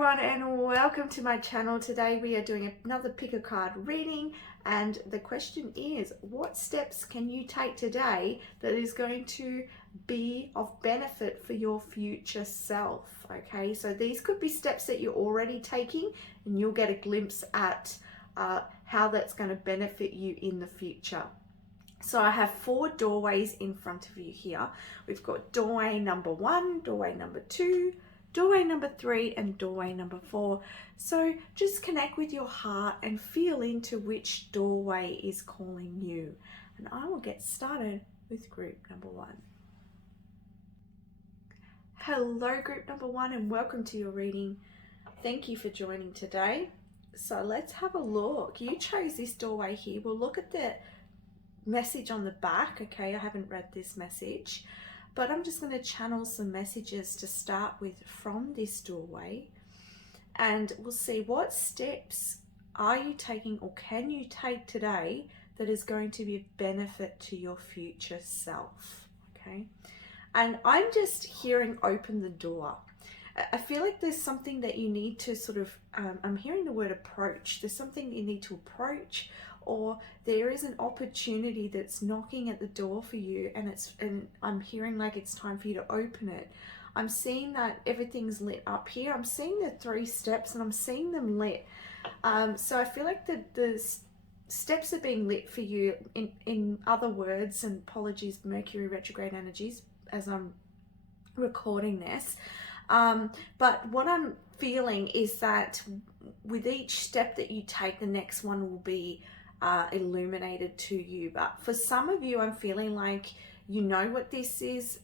everyone and welcome to my channel. Today we are doing another pick a card reading, and the question is, what steps can you take today that is going to be of benefit for your future self? Okay, so these could be steps that you're already taking and you'll get a glimpse at how that's going to benefit you in the future. So I have 4 doorways in front of you here. We've got doorway number 1, doorway number 2, doorway number 3, and doorway number 4. So just connect with your heart and feel into which doorway is calling you. And I will get started with group number 1. Hello group number 1 and welcome to your reading. Thank you for joining today. So let's have a look. You chose this doorway here. We'll look at the message on the back. Okay, I haven't read this message, but I'm just going to channel some messages to start with from this doorway, and we'll see what steps are you taking or can you take today that is going to be a benefit to your future self. Okay, and I'm just hearing open the door. I feel like there's something that you need to sort of I'm hearing the word approach. There's something you need to approach, or there is an opportunity that's knocking at the door for you, and I'm hearing like it's time for you to open it. I'm seeing that everything's lit up here. I'm seeing the 3 steps and I'm seeing them lit. So I feel like the steps are being lit for you. In other words, and apologies, Mercury retrograde energies as I'm recording this. But what I'm feeling is that with each step that you take, the next one will be illuminated to you. But for some of you, I'm feeling like you know what this is,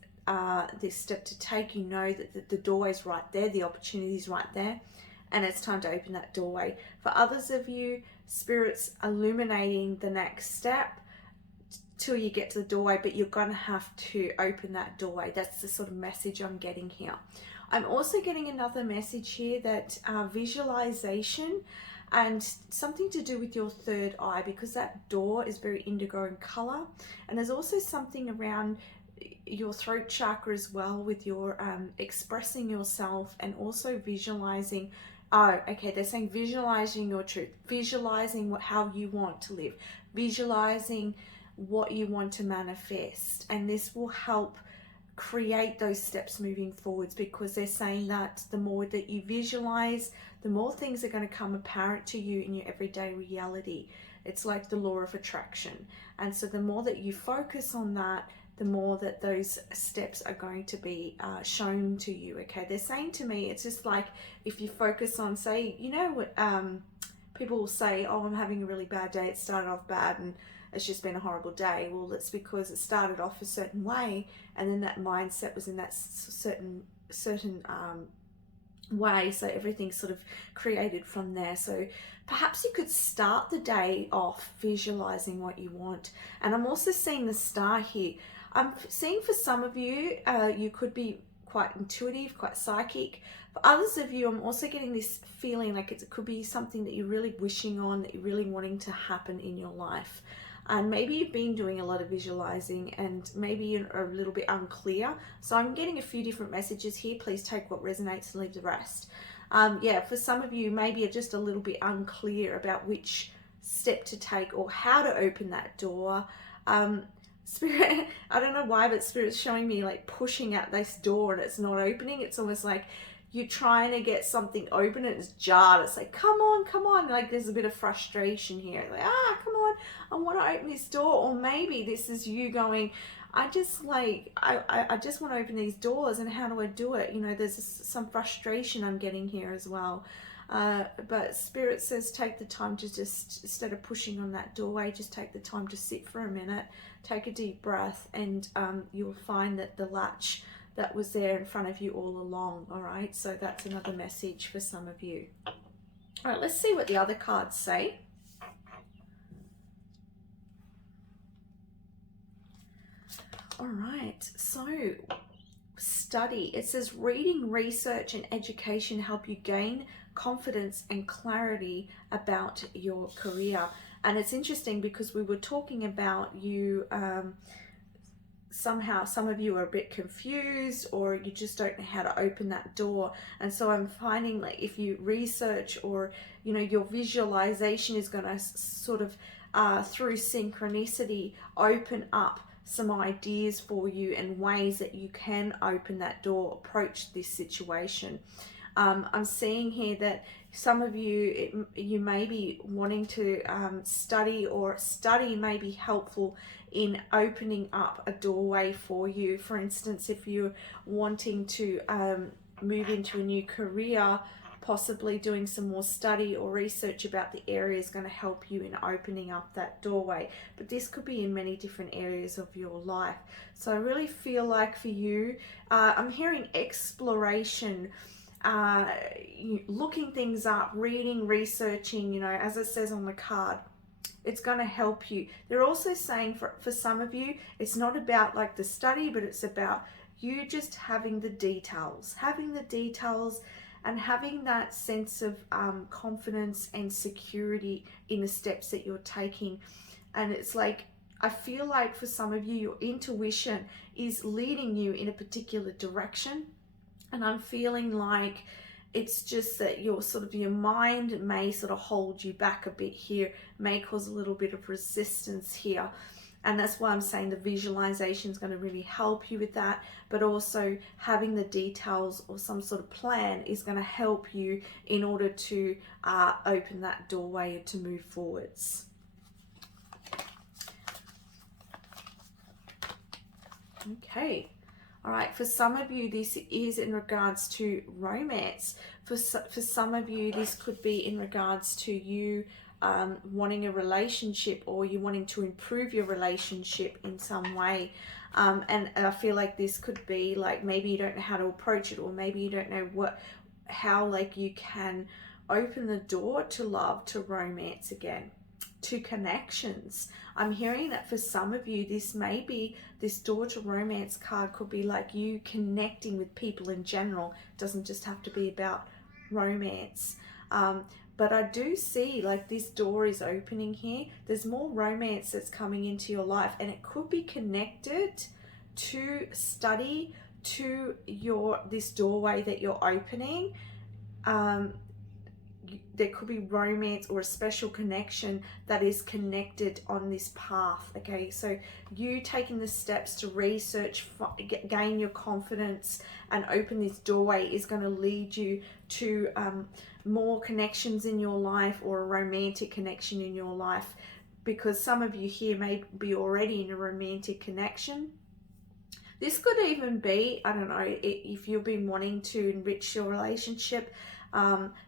this step to take. You know that the doorway is right there, the opportunity is right there, and it's time to open that doorway. For others of you, Spirit's illuminating the next step till you get to the doorway, but you're going to have to open that doorway. That's the sort of message I'm getting here. I'm also getting another message here that visualization and something to do with your third eye, because that door is very indigo in color, and there's also something around your throat chakra as well with your expressing yourself and also visualizing. Oh, okay, they're saying visualizing your truth, visualizing how you want to live, visualizing what you want to manifest, and this will help create those steps moving forwards, because they're saying that the more that you visualize, the more things are going to come apparent to you in your everyday reality. It's like the law of attraction, and so the more that you focus on that, the more that those steps are going to be shown to you. Okay, they're saying to me, it's just like if you focus on, say, you know what, people will say, oh, I'm having a really bad day, it started off bad and it's just been a horrible day. Well, that's because it started off a certain way, and then that mindset was in that certain way, so everything's sort of created from there. So perhaps you could start the day off visualizing what you want. And I'm also seeing the star here. I'm seeing for some of you, you could be quite intuitive, quite psychic. For others of you, I'm also getting this feeling like it could be something that you're really wishing on, that you're really wanting to happen in your life. And maybe you've been doing a lot of visualizing and maybe you're a little bit unclear. So I'm getting a few different messages here. Please take what resonates and leave the rest. Yeah, for some of you, maybe you're just a little bit unclear about which step to take or how to open that door. Spirit, I don't know why, but Spirit's showing me like pushing at this door and it's not opening. It's almost like you're trying to get something open and it's jarred. It's like, come on. Like there's a bit of frustration here. Like, come on, I want to open this door. Or maybe this is you going, I just want to open these doors, and how do I do it? You know, there's some frustration I'm getting here as well. But Spirit says take the time to just, instead of pushing on that doorway, just take the time to sit for a minute, take a deep breath, and you'll find that the latch that was there in front of you all along. All right, so that's another message for some of you. All right, let's see what the other cards say. All right, so study. It says reading, research, and education help you gain confidence and clarity about your career. And it's interesting because we were talking about you somehow some of you are a bit confused, or you just don't know how to open that door. And so I'm finding, like, if you research, or you know, your visualization is going to sort of through synchronicity open up some ideas for you and ways that you can open that door, approach this situation. I'm seeing here that some of you, you may be wanting to study, or study may be helpful in opening up a doorway for you. For instance, if you're wanting to move into a new career, possibly doing some more study or research about the area is going to help you in opening up that doorway. But this could be in many different areas of your life. So I really feel like for you, I'm hearing exploration, looking things up, reading, researching, you know, as it says on the card. It's going to help you. They're also saying for some of you, it's not about like the study, but it's about you just having the details, and having that sense of confidence and security in the steps that you're taking. And it's like, I feel like for some of you, your intuition is leading you in a particular direction. And I'm feeling like it's just that your mind may sort of hold you back a bit here, may cause a little bit of resistance here. And that's why I'm saying the visualization is going to really help you with that. But also having the details or some sort of plan is going to help you in order to open that doorway to move forwards. Okay. All right, for some of you, this is in regards to romance. For some of you, this could be in regards to you wanting a relationship, or you wanting to improve your relationship in some way. And I feel like this could be like, maybe you don't know how to approach it, or maybe you don't know how like you can open the door to love, to romance again, to connections. I'm hearing that for some of you, this door to romance card could be like you connecting with people in general. It doesn't just have to be about romance. But I do see like this door is opening here. There's more romance that's coming into your life, and it could be connected to study, to this doorway that you're opening. There could be romance or a special connection that is connected on this path. Okay, so you taking the steps to research, gain your confidence, and open this doorway is going to lead you to more connections in your life, or a romantic connection in your life, because some of you here may be already in a romantic connection. This could even be, I don't know, if you've been wanting to enrich your relationship,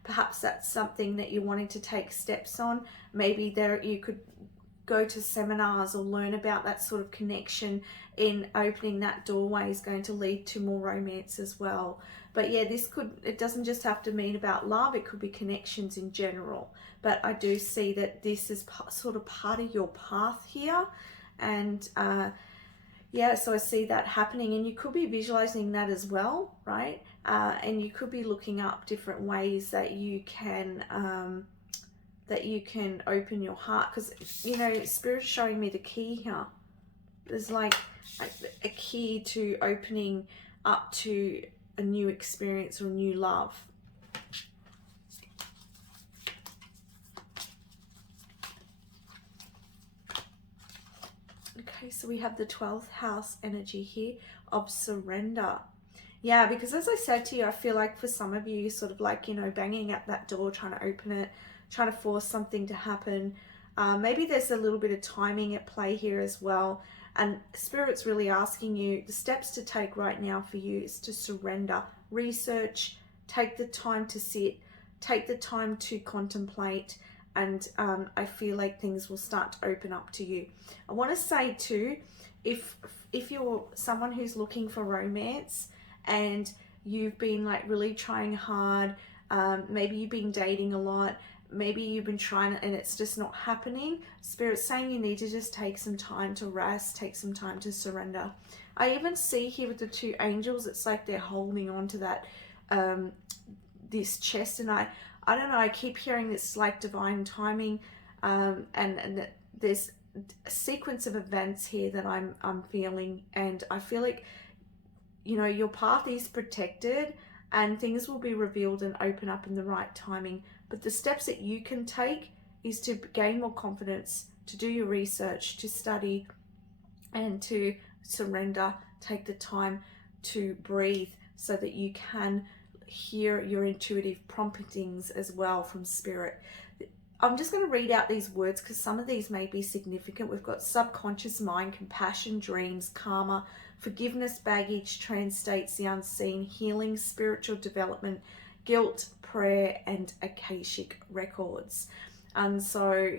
perhaps that's something that you're wanting to take steps on. Maybe you could go to seminars or learn about that sort of connection. In opening that doorway is going to lead to more romance as well. But yeah, it doesn't just have to mean about love, it could be connections in general. But I do see that this is sort of part of your path here. And yeah, so I see that happening, and you could be visualizing that as well, right? And you could be looking up different ways that you can open your heart, because you know, Spirit's showing me the key here. There's like a key to opening up to a new experience or new love. Okay, so we have the 12th house energy here of surrender. Yeah, because as I said to you, I feel like for some of you, sort of like, you know, banging at that door, trying to open it, trying to force something to happen. Maybe there's a little bit of timing at play here as well. And Spirit's really asking you, the steps to take right now for you is to surrender, research, take the time to sit, take the time to contemplate, and I feel like things will start to open up to you. I want to say too, if you're someone who's looking for romance and you've been like really trying hard, maybe you've been dating a lot, maybe you've been trying and it's just not happening, Spirit's saying you need to just take some time to rest, take some time to surrender. I even see here with the two angels, it's like they're holding on to that this chest, and I don't know, I keep hearing this like divine timing, and there's sequence of events here that I'm feeling, and I feel like, you know, your path is protected and things will be revealed and open up in the right timing. But the steps that you can take is to gain more confidence, to do your research, to study, and to surrender. Take the time to breathe so that you can hear your intuitive promptings as well from spirit. I'm just going to read out these words because some of these may be significant. We've got subconscious mind, compassion, dreams, karma, forgiveness, baggage, trance states, the unseen, healing, spiritual development, guilt, prayer, and Akashic records. And so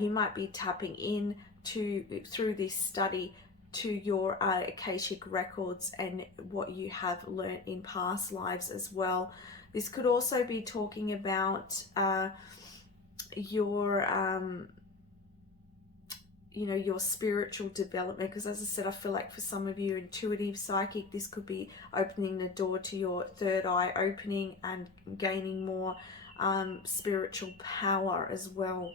you might be tapping in through this study to your Akashic records and what you have learned in past lives as well. This could also be talking about your you know, your spiritual development, because as I said, I feel like for some of you intuitive, psychic, this could be opening the door to your third eye opening and gaining more spiritual power as well.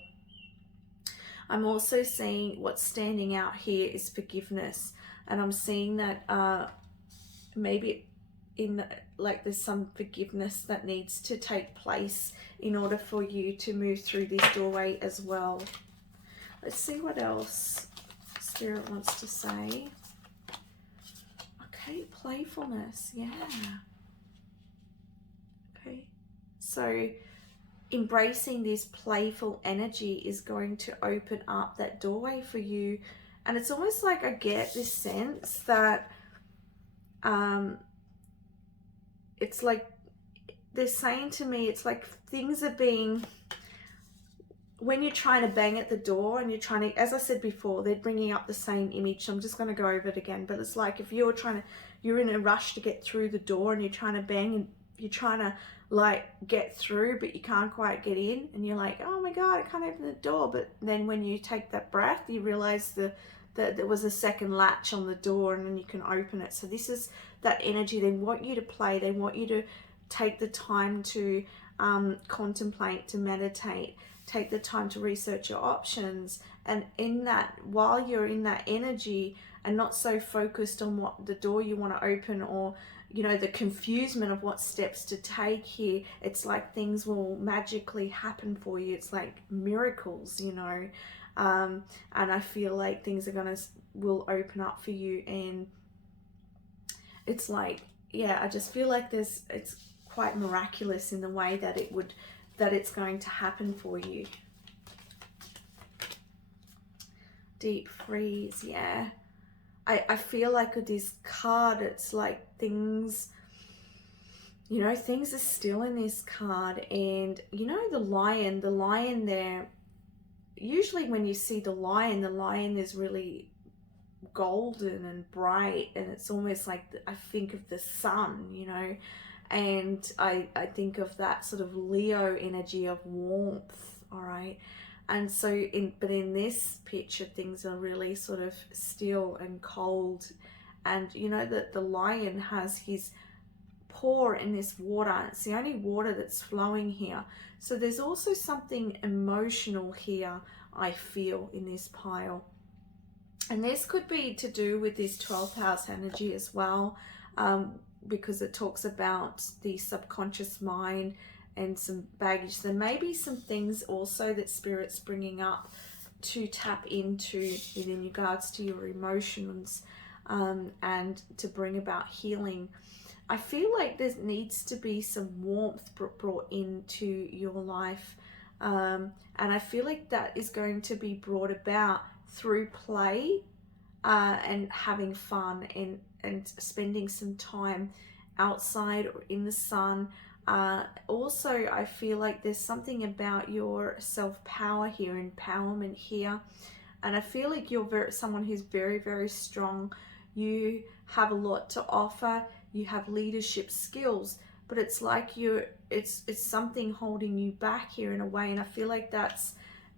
I'm also seeing what's standing out here is forgiveness, and I'm seeing that maybe in like there's some forgiveness that needs to take place in order for you to move through this doorway as well. Let's see what else Spirit wants to say. Okay, playfulness, yeah. Okay, so embracing this playful energy is going to open up that doorway for you. And it's almost like I get this sense that it's like they're saying to me, it's like things are being, when you're trying to bang at the door and you're trying to, as I said before, they're bringing up the same image. So I'm just going to go over it again. But it's like if you're in a rush to get through the door and you're trying to bang and you're trying to like get through, but you can't quite get in. And you're like, oh my God, I can't open the door. But then when you take that breath, you realize that there was a second latch on the door and then you can open it. So this is that energy. They want you to play. They want you to take the time to contemplate, to meditate. Take the time to research your options, and in that, while you're in that energy and not so focused on what the door you want to open, or you know, the confusement of what steps to take here, it's like things will magically happen for you. It's like miracles, you know, and I feel like things will open up for you, and it's like, yeah, I just feel like it's quite miraculous in the way that it's going to happen for you. Deep freeze, yeah. I feel like with this card, it's like things, you know, things are still in this card. And you know, the lion there, usually when you see the lion is really golden and bright, and it's almost like I think of the sun, you know. And I think of that sort of Leo energy of warmth, all right? And so, but in this picture, things are really sort of still and cold. And you know that the lion has his paw in this water. It's the only water that's flowing here. So there's also something emotional here, I feel, in this pile. And this could be to do with this 12th house energy as well. Because it talks about the subconscious mind and some baggage. There may be some things also that Spirit's bringing up to tap into in regards to your emotions, and to bring about healing. I feel like there needs to be some warmth brought into your life, and I feel like that is going to be brought about through play, and having fun, and spending some time outside or in the sun. Also, I feel like there's something about your self-power here, empowerment here, and I feel like you're someone who's very, very strong. You have a lot to offer. You have leadership skills, but it's like it's something holding you back here in a way, and I feel like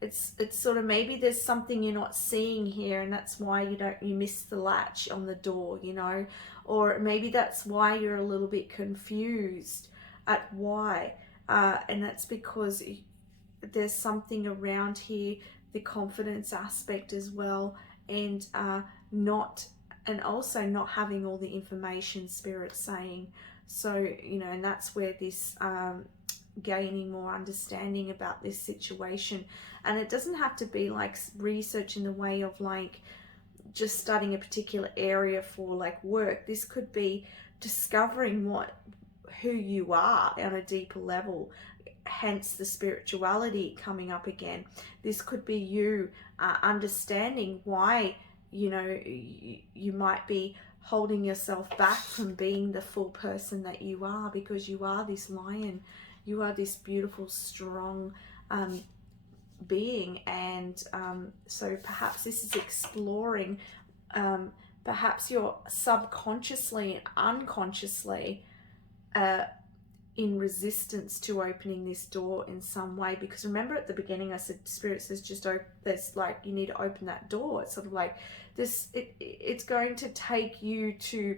it's sort of, maybe there's something you're not seeing here, and that's why you miss the latch on the door, you know, or maybe that's why you're a little bit confused at why, and that's because there's something around here the confidence aspect as well, and also not having all the information Spirit's saying. So, you know, and that's where this gaining more understanding about this situation. And it doesn't have to be like research in the way of like just studying a particular area for like work. This could be discovering who you are on a deeper level, hence the spirituality coming up again. This could be you understanding why, you know, you might be holding yourself back from being the full person that you are, because you are this lion, you are this beautiful, strong being. And so perhaps this is exploring, perhaps you're subconsciously and unconsciously in resistance to opening this door in some way. Because remember at the beginning I said Spirit says just there's like you need to open that door. It's sort of like this, it's going to take you to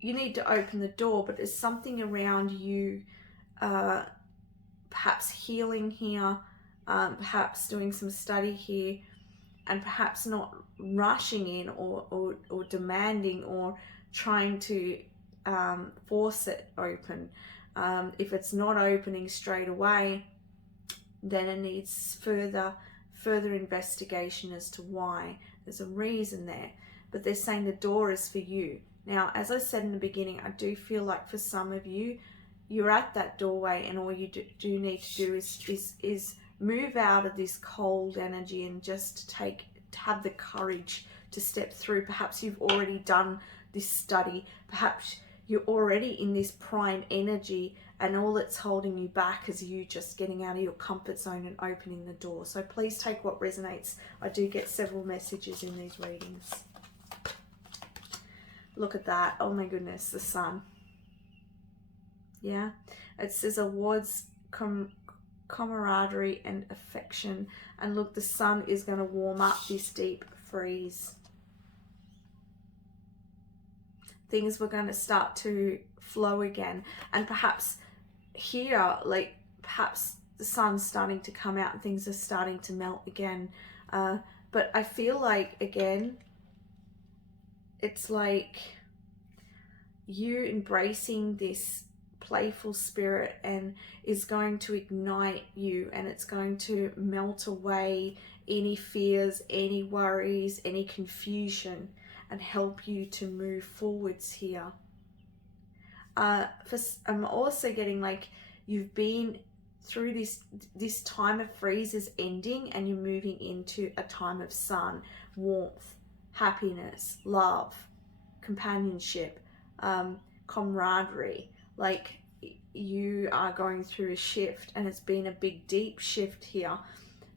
you need to open the door, but there's something around you, perhaps healing here, perhaps doing some study here, and perhaps not rushing in or demanding or trying to force it open. If it's not opening straight away, then it needs further investigation as to why. There's a reason there, but they're saying the door is for you. Now, as I said in the beginning, I do feel like for some of you, you're at that doorway, and all you do need to do is move out of this cold energy and just have the courage to step through. Perhaps you've already done this study. Perhaps you're already in this prime energy, and all that's holding you back is you just getting out of your comfort zone and opening the door. So please take what resonates. I do get several messages in these readings. Look at that. Oh my goodness, the sun. Yeah, it says awards camaraderie and affection. And look, the sun is going to warm up this deep freeze. Things were going to start to flow again. And perhaps here, like perhaps the sun's starting to come out and things are starting to melt again. But I feel like, again, it's like you embracing this playful spirit and is going to ignite you, and it's going to melt away any fears, any worries, any confusion, and help you to move forwards here. I'm also getting like you've been through this time of freeze is ending, and you're moving into a time of sun, warmth, happiness, love, companionship, camaraderie. Like you are going through a shift, and it's been a big deep shift here.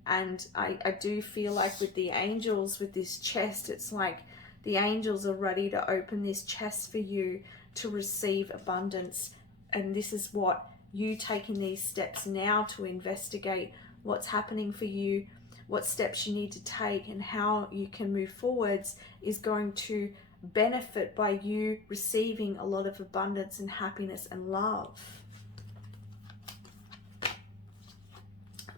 And I do feel like with the angels, with this chest, it's like the angels are ready to open this chest for you to receive abundance. And this is what you taking these steps now to investigate what's happening for you, what steps you need to take, and how you can move forwards is going to benefit by you receiving a lot of abundance and happiness and love.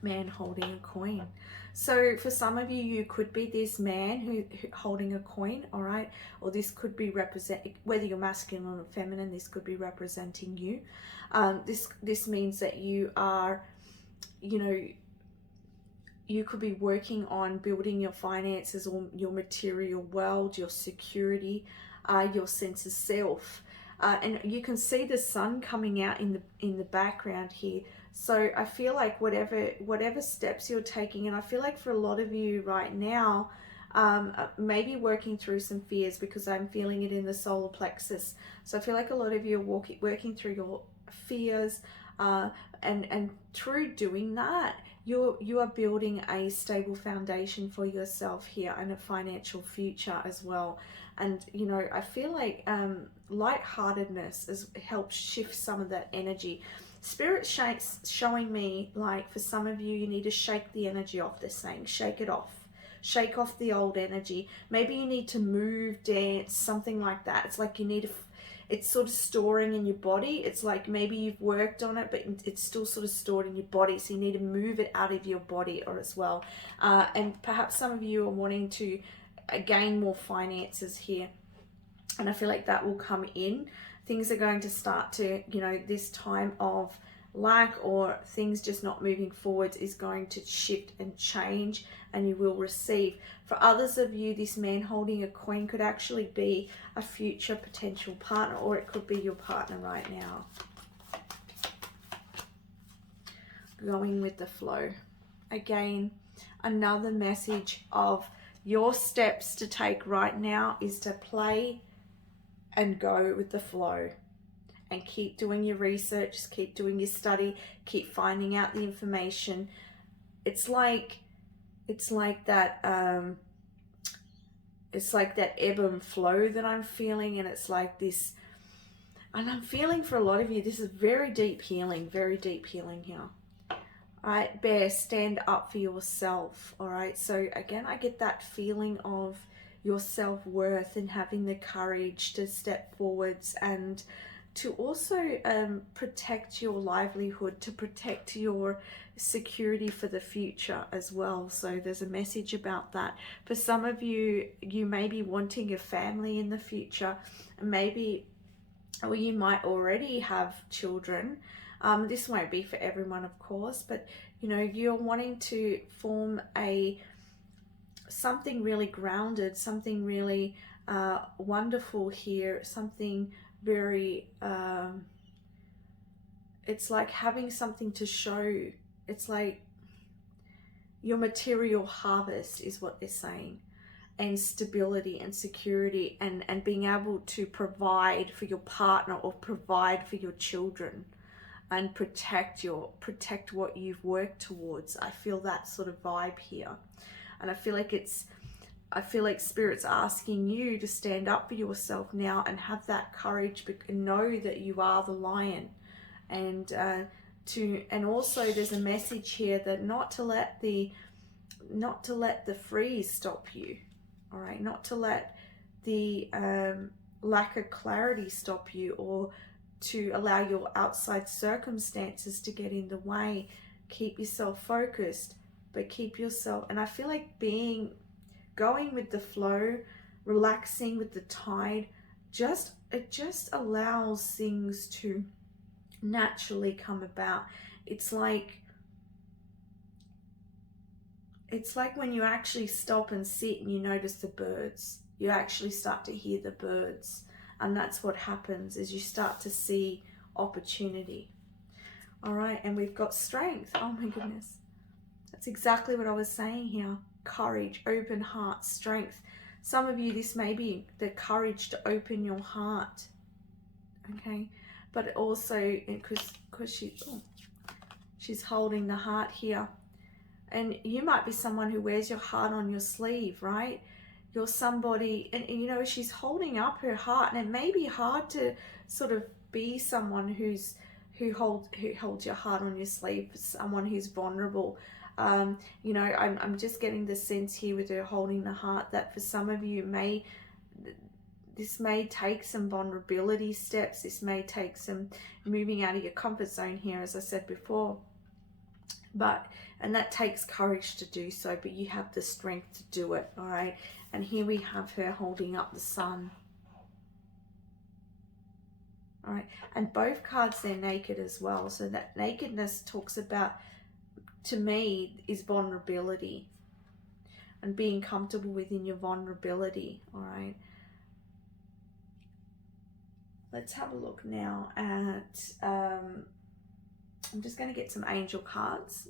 Man holding a coin. So for some of you, you could be this man who holding a coin, all right? Or this could be whether you're masculine or feminine, this could be representing you. This means that you are, you know, you could be working on building your finances or your material world, your security, your sense of self. And you can see the sun coming out in the background here. So I feel like whatever steps you're taking, and I feel like for a lot of you right now, maybe working through some fears, because I'm feeling it in the solar plexus. So I feel like a lot of you are working through your fears, and through doing that, you are building a stable foundation for yourself here and a financial future as well. And you know, I feel like lightheartedness has helped shift some of that energy. Spirit showing me like for some of you, you need to shake the energy off. They're saying shake it off. Shake off the old energy. Maybe you need to move, dance, something like that. It's like you need to, it's sort of storing in your body. It's like maybe you've worked on it, but it's still sort of stored in your body. So you need to move it out of your body or as well. And perhaps some of you are wanting to gain more finances here. And I feel like that will come in. Things are going to start to, you know, this time of lack or things just not moving forwards is going to shift and change, and you will receive. For others of you, this man holding a coin could actually be a future potential partner, or it could be your partner right now. Going with the flow. Again, another message of your steps to take right now is to play and go with the flow. And keep doing your research, keep doing your study, keep finding out the information. It's like that ebb and flow that I'm feeling, and it's like this, and I'm feeling for a lot of you, this is very deep healing here. All right, Bear, stand up for yourself. All right, so again, I get that feeling of your self-worth and having the courage to step forwards and to also protect your livelihood, to protect your security for the future as well. So there's a message about that. For some of you, you may be wanting a family in the future, maybe, or you might already have children. This won't be for everyone, of course, but you know, you're wanting to form something really grounded, something really wonderful here, something very it's like having something to show. It's like your material harvest is what they're saying, and stability and security, and being able to provide for your partner or provide for your children and protect what you've worked towards. I feel that sort of vibe here, and I feel like Spirit's asking you to stand up for yourself now and have that courage, and know that you are the lion, and also there's a message here that not to let the freeze stop you. All right, not to let the lack of clarity stop you, or to allow your outside circumstances to get in the way. Keep yourself focused, but keep yourself, and I feel like going with the flow, relaxing with the tide, it just allows things to naturally come about. It's like when you actually stop and sit and you notice the birds. You actually start to hear the birds, and that's what happens, is you start to see opportunity. All right, and we've got strength. Oh my goodness, that's exactly what I was saying here. Courage, open heart, strength. Some of you, this may be the courage to open your heart, okay? But also, because she's holding the heart here, and you might be someone who wears your heart on your sleeve, right? You're somebody, and you know, she's holding up her heart, and it may be hard to sort of be someone who holds your heart on your sleeve, someone who's vulnerable. You know, I'm just getting the sense here with her holding the heart that for some of you, this may take some vulnerability steps. This may take some moving out of your comfort zone here, as I said before. And that takes courage to do so, but you have the strength to do it, all right? And here we have her holding up the sun. All right, and both cards, they're naked as well. So that nakedness talks about, to me, is vulnerability and being comfortable within your vulnerability. All right, let's have a look now at I'm just going to get some angel cards.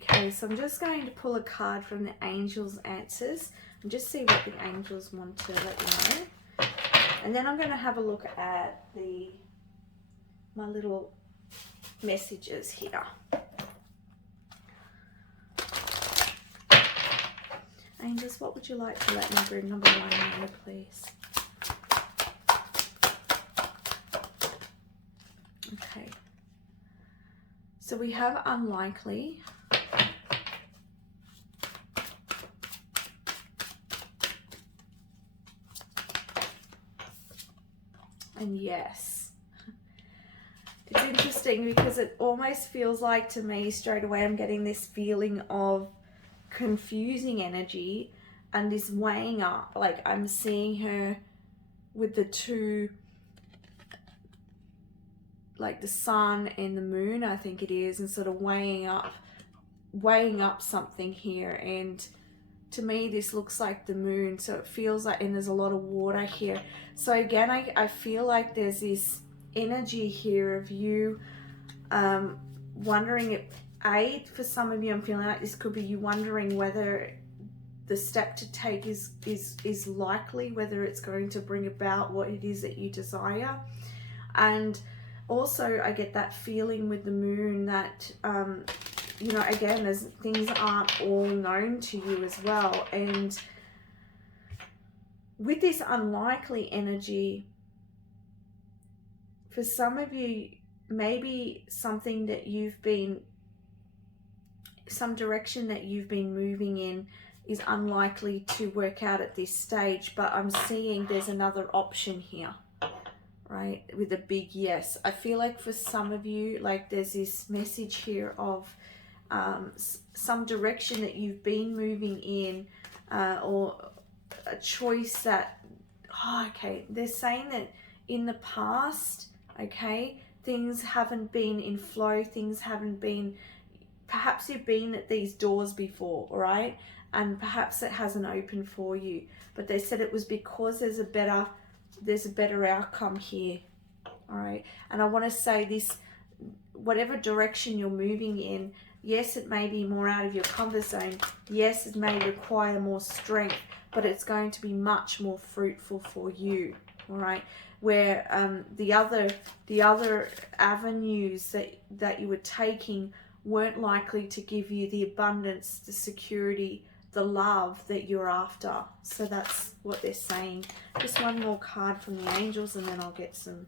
Okay, so I'm just going to pull a card from the angels' answers and just see what the angels want to let you know, and then I'm going to have a look at my little messages here. Angels, what would you like to let me bring? Number 1 number, please. Okay. So we have unlikely. And yes. It's interesting because it almost feels like, to me, straight away I'm getting this feeling of confusing energy and this weighing up. Like I'm seeing her with the two, like the sun and the moon, I think it is, and sort of weighing up something here. And to me this looks like the moon, so it feels like, and there's a lot of water here. So again, I feel like there's this energy here of you wondering if, for some of you, I'm feeling like this could be you wondering whether the step to take is likely, whether it's going to bring about what it is that you desire. And also I get that feeling with the moon that you know, again, there's things aren't all known to you as well. And with this unlikely energy, for some of you, maybe something that some direction that you've been moving in is unlikely to work out at this stage, but I'm seeing there's another option here, right? With a big yes. I feel like for some of you, like there's this message here of some direction that you've been moving in, or a choice that, okay, they're saying that in the past, okay, things haven't been in flow, things haven't been, perhaps you've been at these doors before, all right, and perhaps it hasn't opened for you, but they said it was because there's a better outcome here, all right. And I want to say this, whatever direction you're moving in, yes, it may be more out of your comfort zone, yes, it may require more strength, but it's going to be much more fruitful for you, all right. Where the other avenues that you were taking weren't likely to give you the abundance, the security, the love that you're after. So that's what they're saying. Just one more card from the angels and then I'll get some.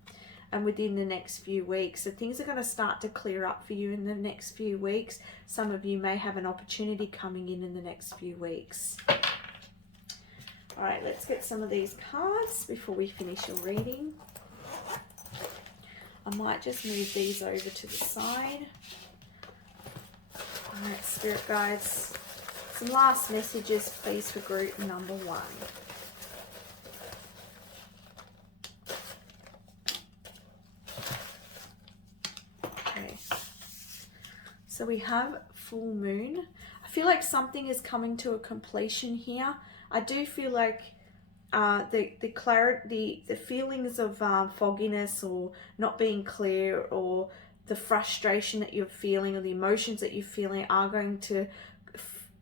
And within the next few weeks, so things are going to start to clear up for you in the next few weeks. Some of you may have an opportunity coming in the next few weeks. All right, let's get some of these cards before we finish your reading. I might just move these over to the side. All right, Spirit Guides, some last messages, please, for group number 1. Okay, so we have full moon. I feel like something is coming to a completion here. I do feel like the clarity, the feelings of fogginess or not being clear, or the frustration that you're feeling or the emotions that you're feeling are going to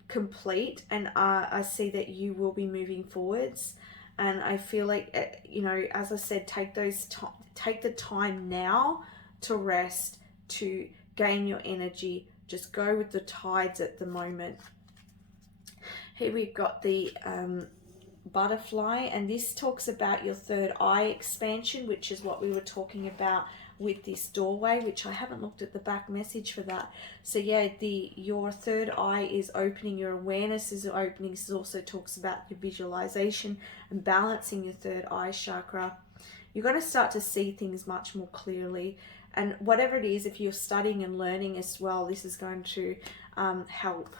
complete, and I see that you will be moving forwards. And I feel like, you know, as I said, take the time now to rest, to gain your energy. Just go with the tides at the moment. Here we've got the butterfly, and this talks about your third eye expansion, which is what we were talking about with this doorway, which I haven't looked at the back message for that. So yeah, your third eye is opening, your awareness is opening. This also talks about your visualization and balancing your third eye chakra. You're going to start to see things much more clearly, and whatever it is, if you're studying and learning as well, this is going to help.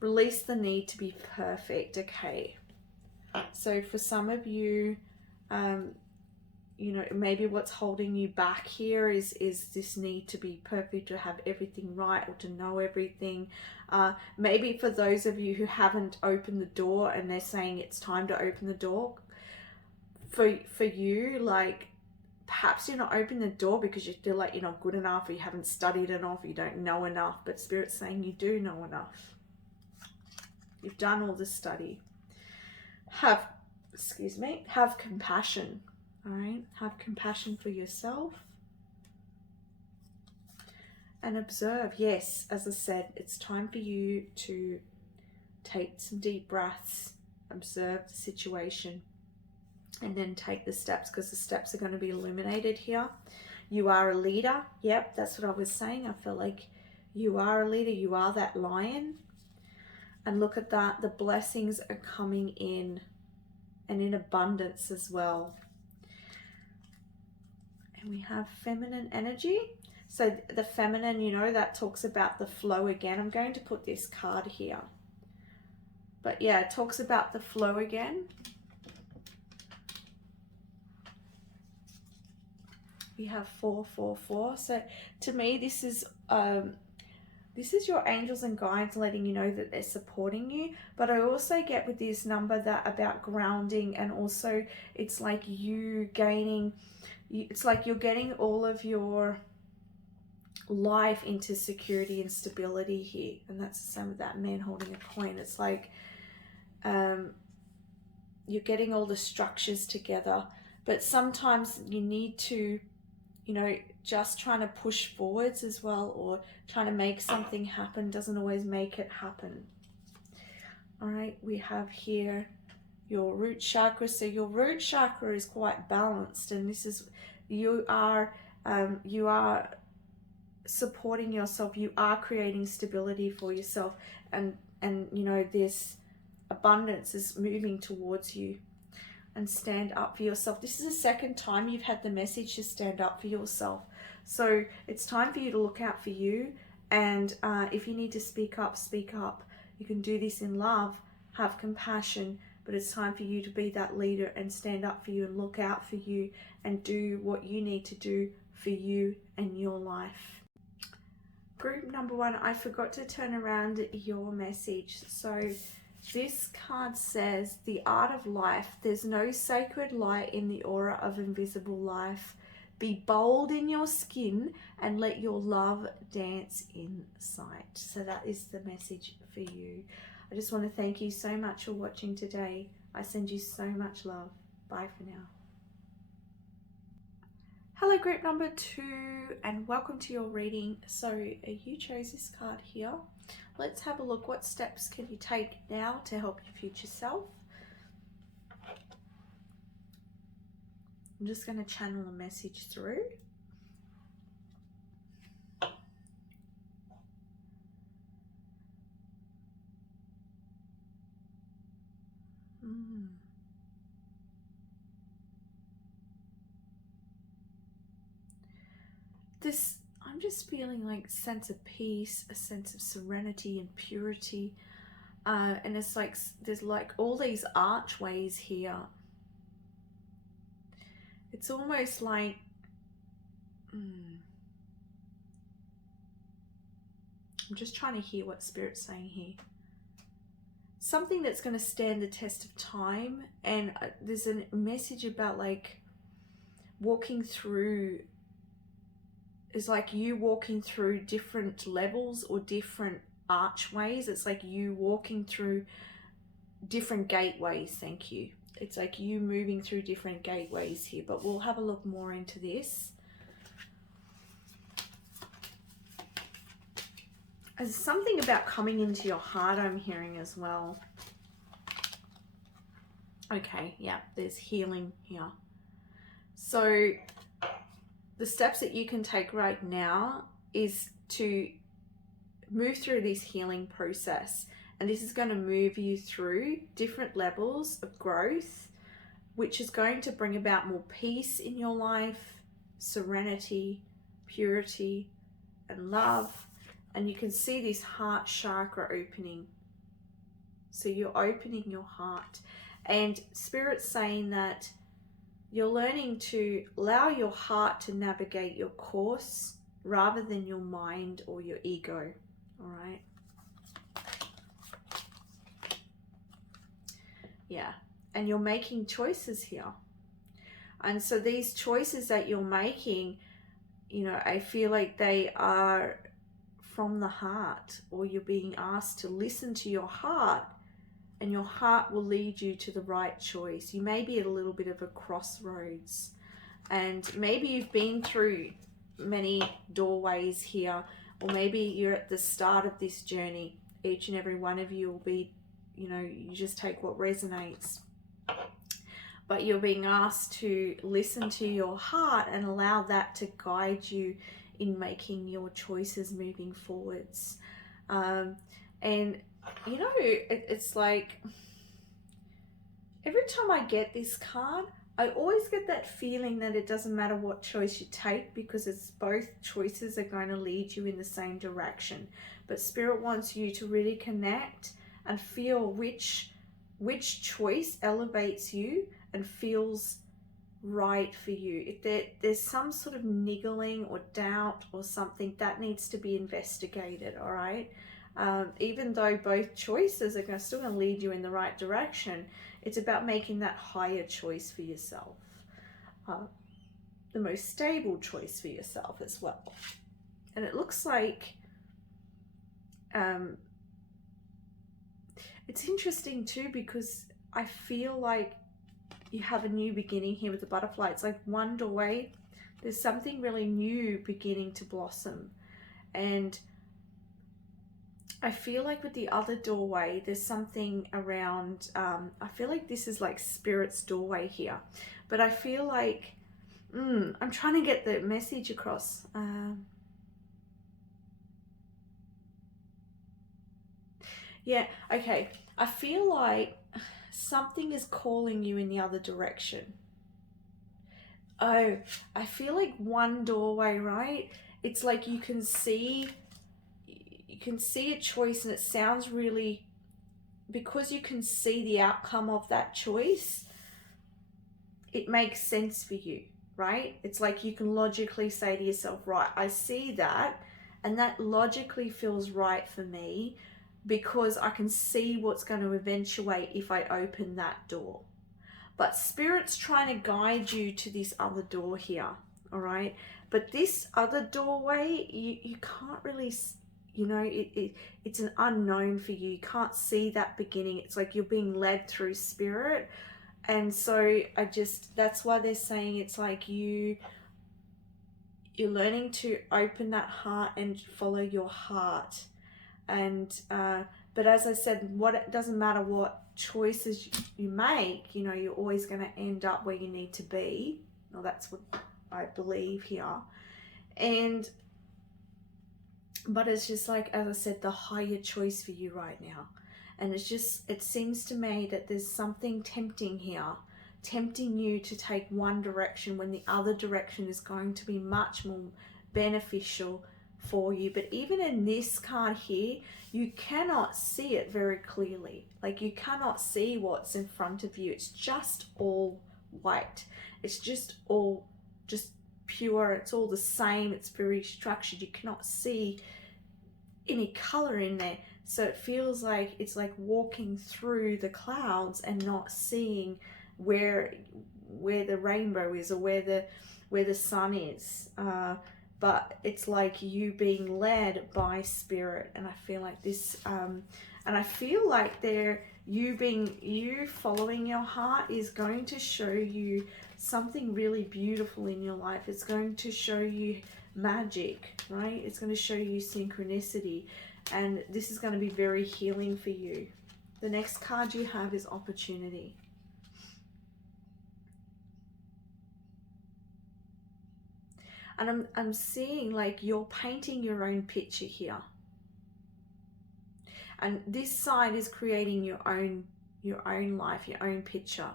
Release the need to be perfect. Okay, so for some of you, you know, maybe what's holding you back here is this need to be perfect, to have everything right, or to know everything. Maybe for those of you who haven't opened the door and they're saying it's time to open the door, for you, like, perhaps you're not opening the door because you feel like you're not good enough, or you haven't studied enough, or you don't know enough, but Spirit's saying you do know enough. You've done all the study. Have compassion, all right? Have compassion for yourself and observe. Yes, as I said, it's time for you to take some deep breaths, observe the situation, and then take the steps, because the steps are going to be illuminated here. You are a leader. Yep, that's what I was saying. I feel like you are a leader. You are that lion. And look at that, the blessings are coming in, and in abundance as well. And we have feminine energy. So the feminine, you know, that talks about the flow again. I'm going to put this card here. But yeah, it talks about the flow again. We have 444. So to me, this is your angels and guides letting you know that they're supporting you. But I also get with this number that about grounding, and also it's like you gaining, it's like you're getting all of your life into security and stability here. And that's the same with that man holding a coin. It's like you're getting all the structures together, but sometimes you need to, you know, just trying to push forwards as well, or trying to make something happen doesn't always make it happen. All right, we have here your root chakra. So your root chakra is quite balanced, and this is, you are supporting yourself, you are creating stability for yourself, and you know, this abundance is moving towards you. And stand up for yourself. This is the second time you've had the message to stand up for yourself. So it's time for you to look out for you. And if you need to speak up, speak up. You can do this in love, have compassion, but it's time for you to be that leader and stand up for you and look out for you and do what you need to do for you and your life. Group number 1, I forgot to turn around your message. So this card says, the art of life. There's no sacred light in the aura of invisible life. Be bold in your skin and let your love dance in sight. So that is the message for you. I just want to thank you so much for watching today. I send you so much love. Bye for now. Hello group number 2, and welcome to your reading. So you chose this card here. Let's have a look. What steps can you take now to help your future self? I'm just going to channel a message through. I'm just feeling like a sense of peace, a sense of serenity and purity. And it's like there's like all these archways here. It's almost like I'm just trying to hear what Spirit's saying here. Something that's going to stand the test of time. And there's a message about like walking through, is like you walking through different levels or different archways. It's like you walking through different gateways. Thank you. It's like you moving through different gateways here, but we'll have a look more into this. There's something about coming into your heart I'm hearing as well. Okay, yeah, there's healing here. So the steps that you can take right now is to move through this healing process. And this is going to move you through different levels of growth, which is going to bring about more peace in your life, serenity, purity, and love. And you can see this heart chakra opening. So you're opening your heart. And Spirit's saying that you're learning to allow your heart to navigate your course rather than your mind or your ego. All right. Yeah. And you're making choices here. And so these choices that you're making, you know, I feel like they are from the heart, or you're being asked to listen to your heart, and your heart will lead you to the right choice. You may be at a little bit of a crossroads, and maybe you've been through many doorways here, or maybe you're at the start of this journey. Each and every one of you will be, you know, you just take what resonates. But you're being asked to listen to your heart and allow that to guide you in making your choices moving forwards. And you know, it's like every time I get this card, I always get that feeling that it doesn't matter what choice you take, because it's both choices are going to lead you in the same direction. But Spirit wants you to really connect and feel which choice elevates you and feels right for you. If there's some sort of niggling or doubt or something, that needs to be investigated, all right? Even though both choices are still going to lead you in the right direction, it's about making that higher choice for yourself, the most stable choice for yourself as well. And it looks like it's interesting too, because I feel like you have a new beginning here with the butterfly. It's like one doorway, there's something really new beginning to blossom. And I feel like with the other doorway, there's something around, I feel like this is like Spirit's doorway here. But I feel like, I'm trying to get the message across. Yeah, okay. I feel like something is calling you in the other direction. Oh, I feel like one doorway, right? It's like you can see a choice, and it sounds really, because you can see the outcome of that choice, it makes sense for you, right? It's like you can logically say to yourself, right, I see that, and that logically feels right for me, because I can see what's going to eventuate if I open that door. But Spirit's trying to guide you to this other door here, all right? But this other doorway, you can't really, you know, it's an unknown for you. You can't see that beginning. It's like you're being led through Spirit. And so that's why they're saying it's like you're learning to open that heart and follow your heart. And but as I said, it doesn't matter what choices you make, you know, you're always going to end up where you need to be. Well, that's what I believe here. But it's just like, as I said, the higher choice for you right now. And it seems to me that there's something tempting here, tempting you to take one direction when the other direction is going to be much more beneficial for you. But even in this card here, you cannot see it very clearly. Like, you cannot see what's in front of you. It's just all white. It's just all just pure. It's all the same. It's very structured. You cannot see any color in there. So it feels like it's like walking through the clouds and not seeing where the rainbow is, or where the sun is. But it's like you being led by Spirit. And I feel like this, and I feel like you following your heart is going to show you something really beautiful in your life. It's going to show you magic, right? It's going to show you synchronicity. And this is going to be very healing for you. The next card you have is opportunity. And I'm seeing like you're painting your own picture here. And this side is creating your own life, your own picture.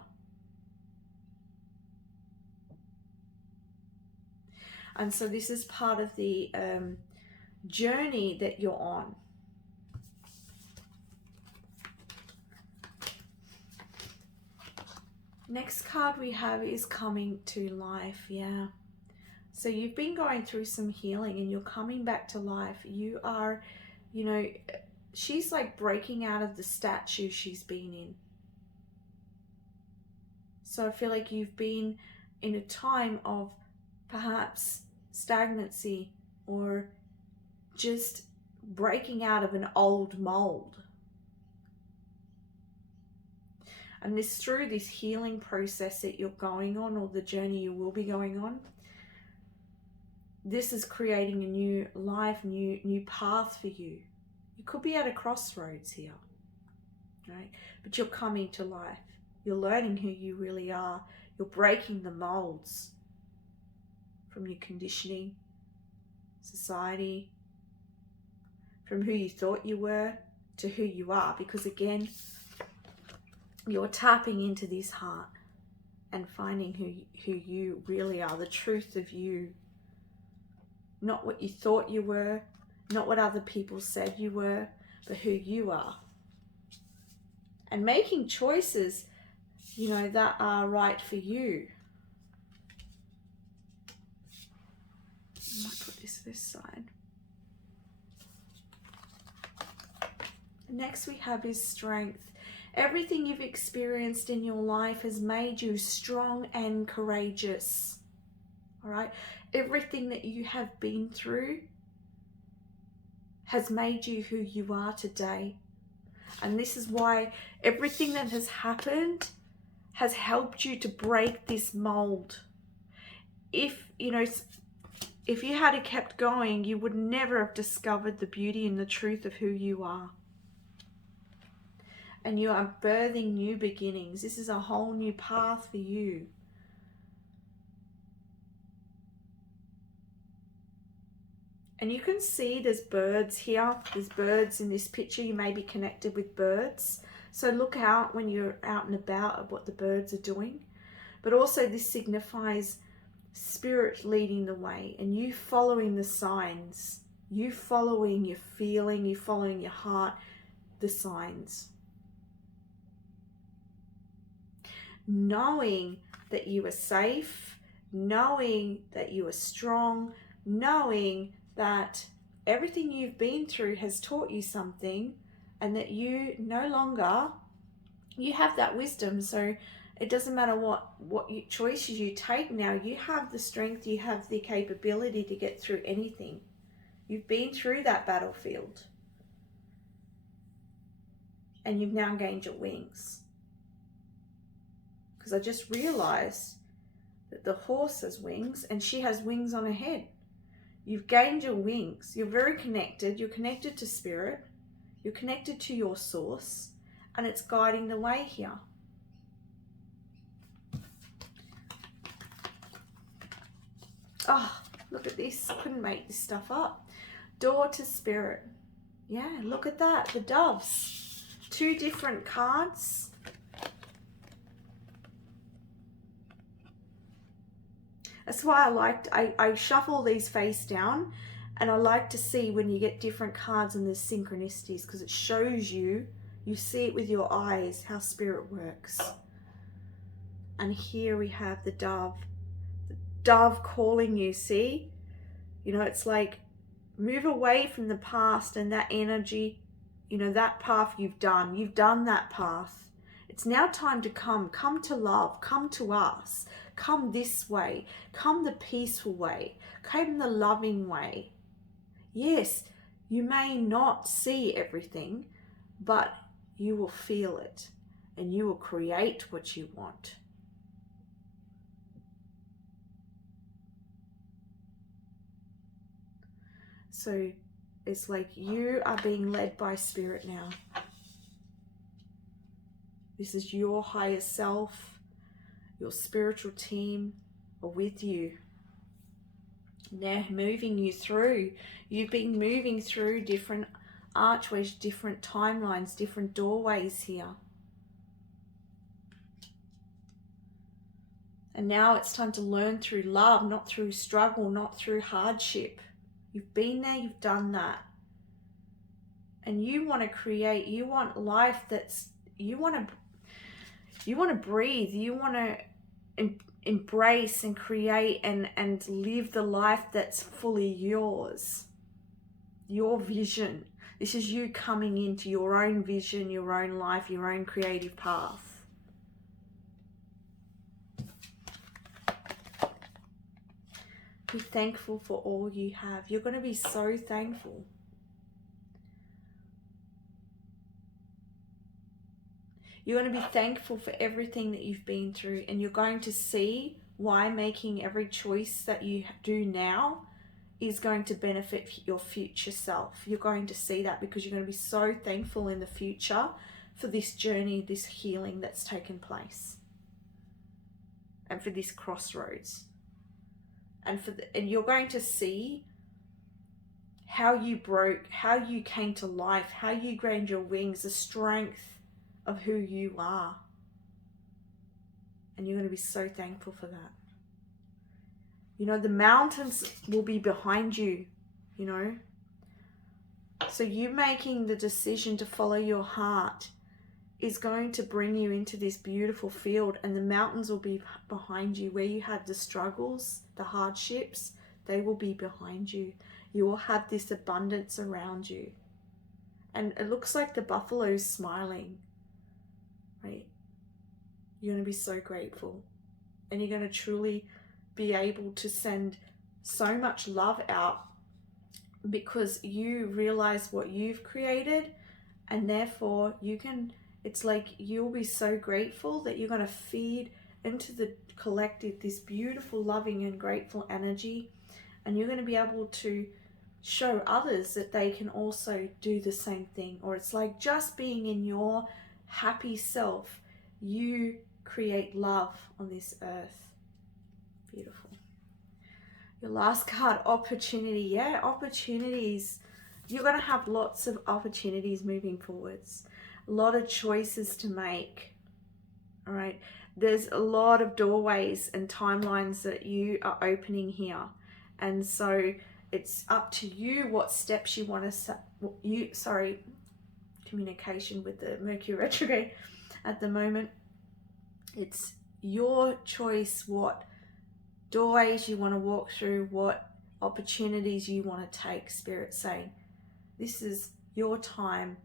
And so this is part of the journey that you're on. Next card we have is coming to life. Yeah. So you've been going through some healing and you're coming back to life. You are, you know, she's like breaking out of the statue she's been in. So I feel like you've been in a time of perhaps stagnancy, or just breaking out of an old mold. And this, through this healing process that you're going on, or the journey you will be going on, this is creating a new life, new path for you. You could be at a crossroads here, right? But you're coming to life. You're learning who you really are. You're breaking the molds from your conditioning, society, from who you thought you were to who you are. Because again, you're tapping into this heart. and finding who you really are, the truth of you. Not what you thought you were, not what other people said you were, but who you are. And making choices, you know, that are right for you. I might put this side. Next we have is strength. Everything you've experienced in your life has made you strong and courageous. All right? Everything that you have been through has made you who you are today. And this is why everything that has happened has helped you to break this mold. If you had kept going, you would never have discovered the beauty and the truth of who you are. And you are birthing new beginnings. This is a whole new path for you. And you can see there's birds here. There's birds in this picture. You may be connected with birds. So look out when you're out and about at what the birds are doing. But also this signifies spirit leading the way and you following the signs. You following your feeling, you following your heart, the signs. Knowing that you are safe, knowing that you are strong, knowing that everything you've been through has taught you something and that you no longer, you have that wisdom. So it doesn't matter what choices you take now, you have the strength, you have the capability to get through anything. You've been through that battlefield and you've now gained your wings. Because I just realized that the horse has wings and she has wings on her head. You've gained your wings. You're very connected. You're connected to spirit. You're connected to your source. And it's guiding the way here. Oh, look at this. I couldn't make this stuff up. Door to spirit. Yeah, look at that. The doves. 2 different cards. That's why I shuffle these face down, and I like to see when you get different cards and there's synchronicities, because it shows you see it with your eyes, how spirit works. And here we have the dove calling you, see? You know, it's like move away from the past and that energy, you know, that path you've done that path. It's now time to come to love, come to us. Come this way, come the peaceful way, come the loving way. Yes, you may not see everything, but you will feel it and you will create what you want. So it's like you are being led by spirit now. This is your higher self. Your spiritual team are with you. They're moving you through. You've been moving through different archways, different timelines, different doorways here. And now it's time to learn through love, not through struggle, not through hardship. You've been there, you've done that. And you want to create, you want life that's, you want to breathe, you want to embrace and create and live the life that's fully yours. Your vision. This is you coming into your own vision, your own life, your own creative path. Be thankful for all you have. You're going to be so thankful. You're going to be thankful for everything that you've been through, and you're going to see why making every choice that you do now is going to benefit your future self. You're going to see that because you're going to be so thankful in the future for this journey, this healing that's taken place, and for this crossroads. And you're going to see how you broke, how you came to life, how you gained your wings, the strength of who you are. And you're going to be so thankful for that. You know, the mountains will be behind you, you know. So you making the decision to follow your heart is going to bring you into this beautiful field, and the mountains will be behind you. Where you had the struggles, the hardships, they will be behind you. You will have this abundance around you. And it looks like the buffalo's smiling, right? You're going to be so grateful. And you're going to truly be able to send so much love out because you realize what you've created, and therefore you can, it's like you'll be so grateful that you're going to feed into the collective this beautiful, loving and grateful energy, and you're going to be able to show others that they can also do the same thing. Or it's like just being in your happy self, you create love on this earth. Beautiful. Your last card, opportunity. Yeah, opportunities. You're going to have lots of opportunities moving forwards. A lot of choices to make. All right. There's a lot of doorways and timelines that you are opening here. And so it's up to you what steps you want to... communication with the Mercury retrograde at the moment. It's your choice what doorways you want to walk through, what opportunities you want to take. Spirit saying, this is your time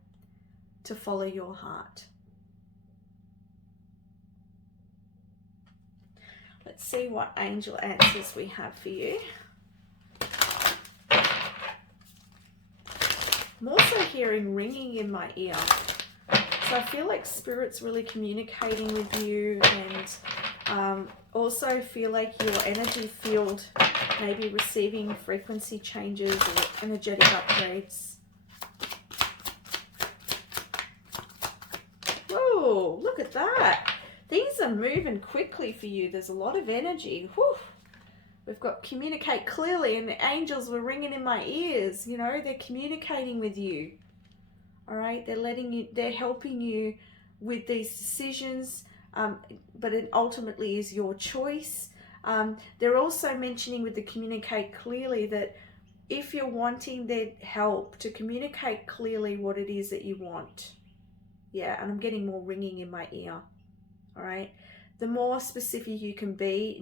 to follow your heart. Let's see what angel answers we have for you. I'm also hearing ringing in my ear. So I feel like Spirit's really communicating with you, and also feel like your energy field may be receiving frequency changes or energetic upgrades. Whoa, look at that. Things are moving quickly for you. There's a lot of energy. Whew. We've got communicate clearly, and the angels were ringing in my ears. You know, they're communicating with you. All right, they're helping you with these decisions, but it ultimately is your choice. They're also mentioning with the communicate clearly that if you're wanting their help to communicate clearly what it is that you want. Yeah, and I'm getting more ringing in my ear. All right, the more specific you can be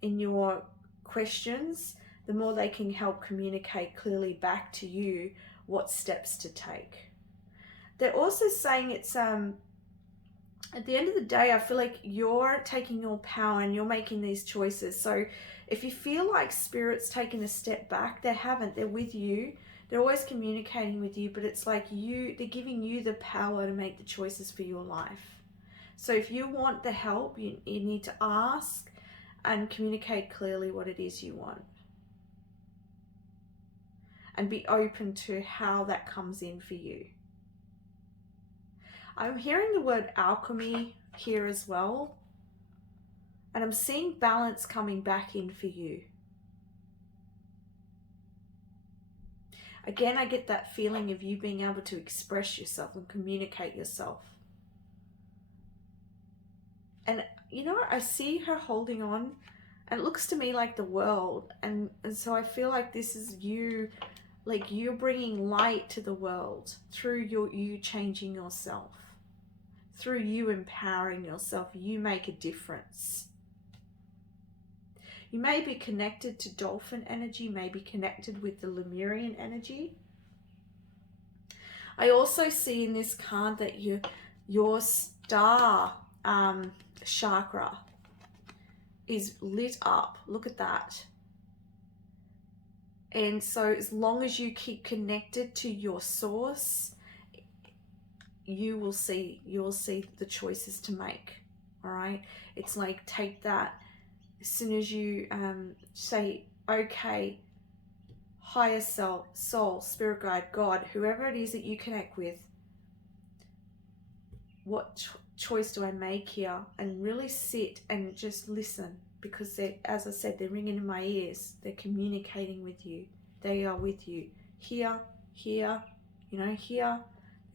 in your questions, the more they can help communicate clearly back to you what steps to take. They're also saying it's at the end of the day, I feel like you're taking your power and you're making these choices. So if you feel like Spirit's taking a step back, they haven't. They're with you. They're always communicating with you, but it's like they're giving you the power to make the choices for your life. So if you want the help, you need to ask and communicate clearly what it is you want. And be open to how that comes in for you. I'm hearing the word alchemy here as well. And I'm seeing balance coming back in for you. Again, I get that feeling of you being able to express yourself and communicate yourself. And you know, I see her holding on, and it looks to me like the world. And so I feel like this is you, like you're bringing light to the world through you changing yourself. Through you empowering yourself, you make a difference. You may be connected to dolphin energy, may be connected with the Lemurian energy. I also see in this card that your star chakra is lit up. Look at that. And so as long as you keep connected to your source, you will see the choices to make. All right, it's like take that. As soon as you say, okay, higher self, soul, spirit guide, God, whoever it is that you connect with, what choice do I make here? And really sit and just listen, because as I said, they're ringing in my ears. They're communicating with you. They are with you. Here, you know, here,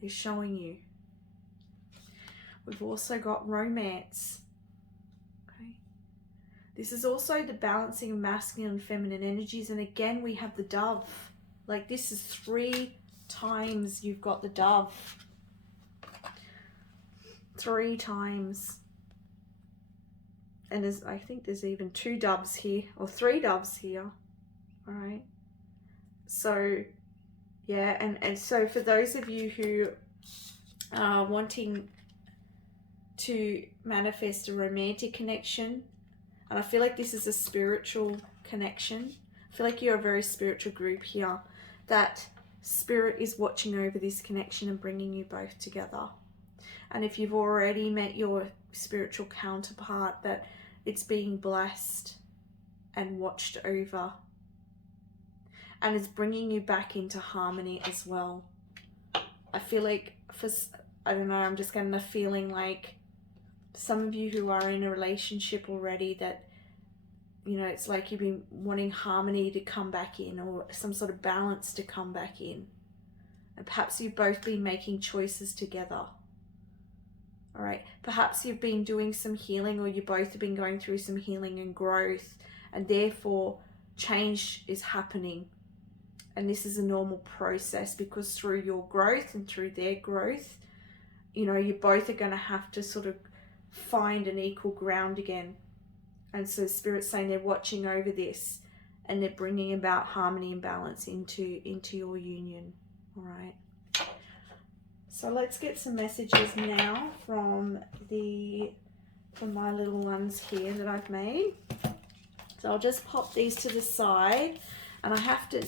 they're showing you. We've also got romance. Okay. This is also the balancing of masculine and feminine energies. And again, we have the dove. Like, this is 3 times you've got the dove. 3 times. And I think there's even 2 doves here, or 3 doves here. All right. So, yeah, and so for those of you who are wanting to manifest a romantic connection, and I feel like this is a spiritual connection. I feel like you're a very spiritual group here. That spirit is watching over this connection and bringing you both together. And if you've already met your spiritual counterpart, that it's being blessed and watched over. And it's bringing you back into harmony as well. I feel like, I don't know, I'm just getting a feeling like some of you who are in a relationship already, that, you know, it's like you've been wanting harmony to come back in, or some sort of balance to come back in. And perhaps you've both been making choices together. All right, perhaps you've been doing some healing, or you both have been going through some healing and growth, and therefore change is happening. And this is a normal process, because through your growth and through their growth, you know, you both are going to have to sort of find an equal ground again. And so Spirit's saying they're watching over this, and they're bringing about harmony and balance into your union. All right. So let's get some messages now from my little ones here that I've made. So I'll just pop these to the side, and I have to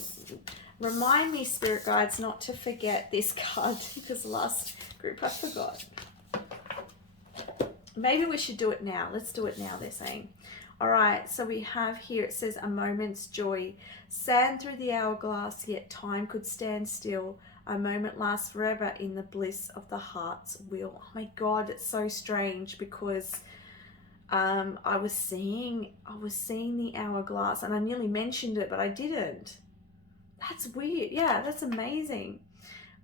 remind me, Spirit Guides, not to forget this card, because the last group I forgot. Maybe we should do it now. Let's do it now, they're saying. All right, so we have here, it says, a moment's joy. Sand through the hourglass, yet time could stand still. A moment lasts forever in the bliss of the heart's will. Oh my God, it's so strange, because I was seeing the hourglass, and I nearly mentioned it, but I didn't. That's weird. Yeah, that's amazing.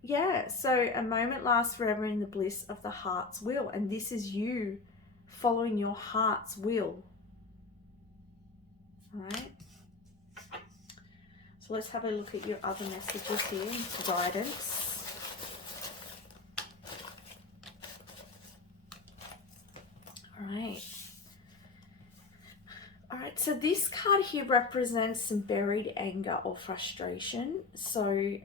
Yeah, so a moment lasts forever in the bliss of the heart's will. And this is you following your heart's will. All right. So let's have a look at your other messages here, guidance. All right. All right, so this card here represents some buried anger or frustration. So,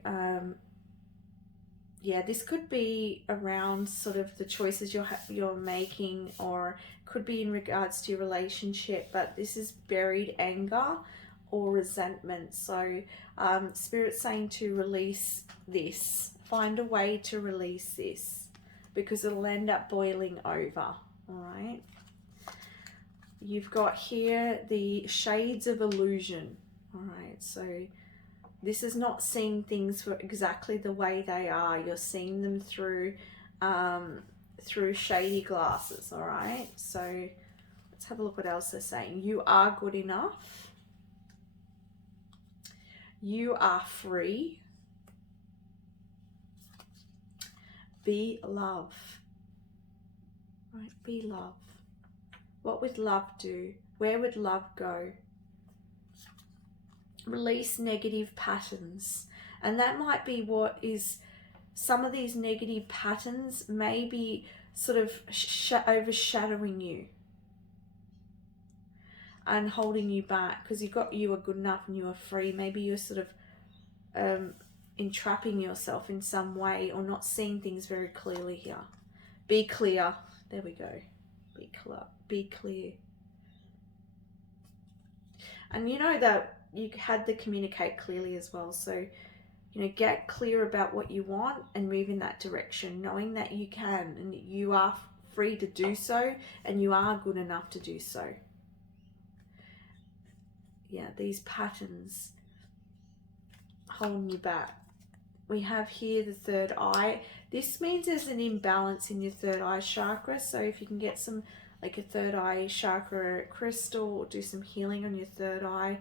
yeah, this could be around sort of the choices you're making, or could be in regards to your relationship, but this is buried anger or resentment. So Spirit's saying to release this. Find a way to release this, because it'll end up boiling over. All right. You've got here the shades of illusion. All right. So this is not seeing things for exactly the way they are. You're seeing them through shady glasses. All right. So let's have a look what else they're saying. You are good enough. You are free. Be love. Right, be love. What would love do? Where would love go? Release negative patterns. And that might be what is, some of these negative patterns may be sort of overshadowing you and holding you back, because you are good enough and you are free. Maybe you're sort of entrapping yourself in some way, or not seeing things very clearly here. Be clear. There we go. Be clear. Be clear. And you know that you had to communicate clearly as well. So, you know, get clear about what you want and move in that direction, knowing that you can and you are free to do so, and you are good enough to do so. Yeah, these patterns holding you back. We have here the third eye. This means there's an imbalance in your third eye chakra. So if you can get some, like a third eye chakra crystal, or do some healing on your third eye,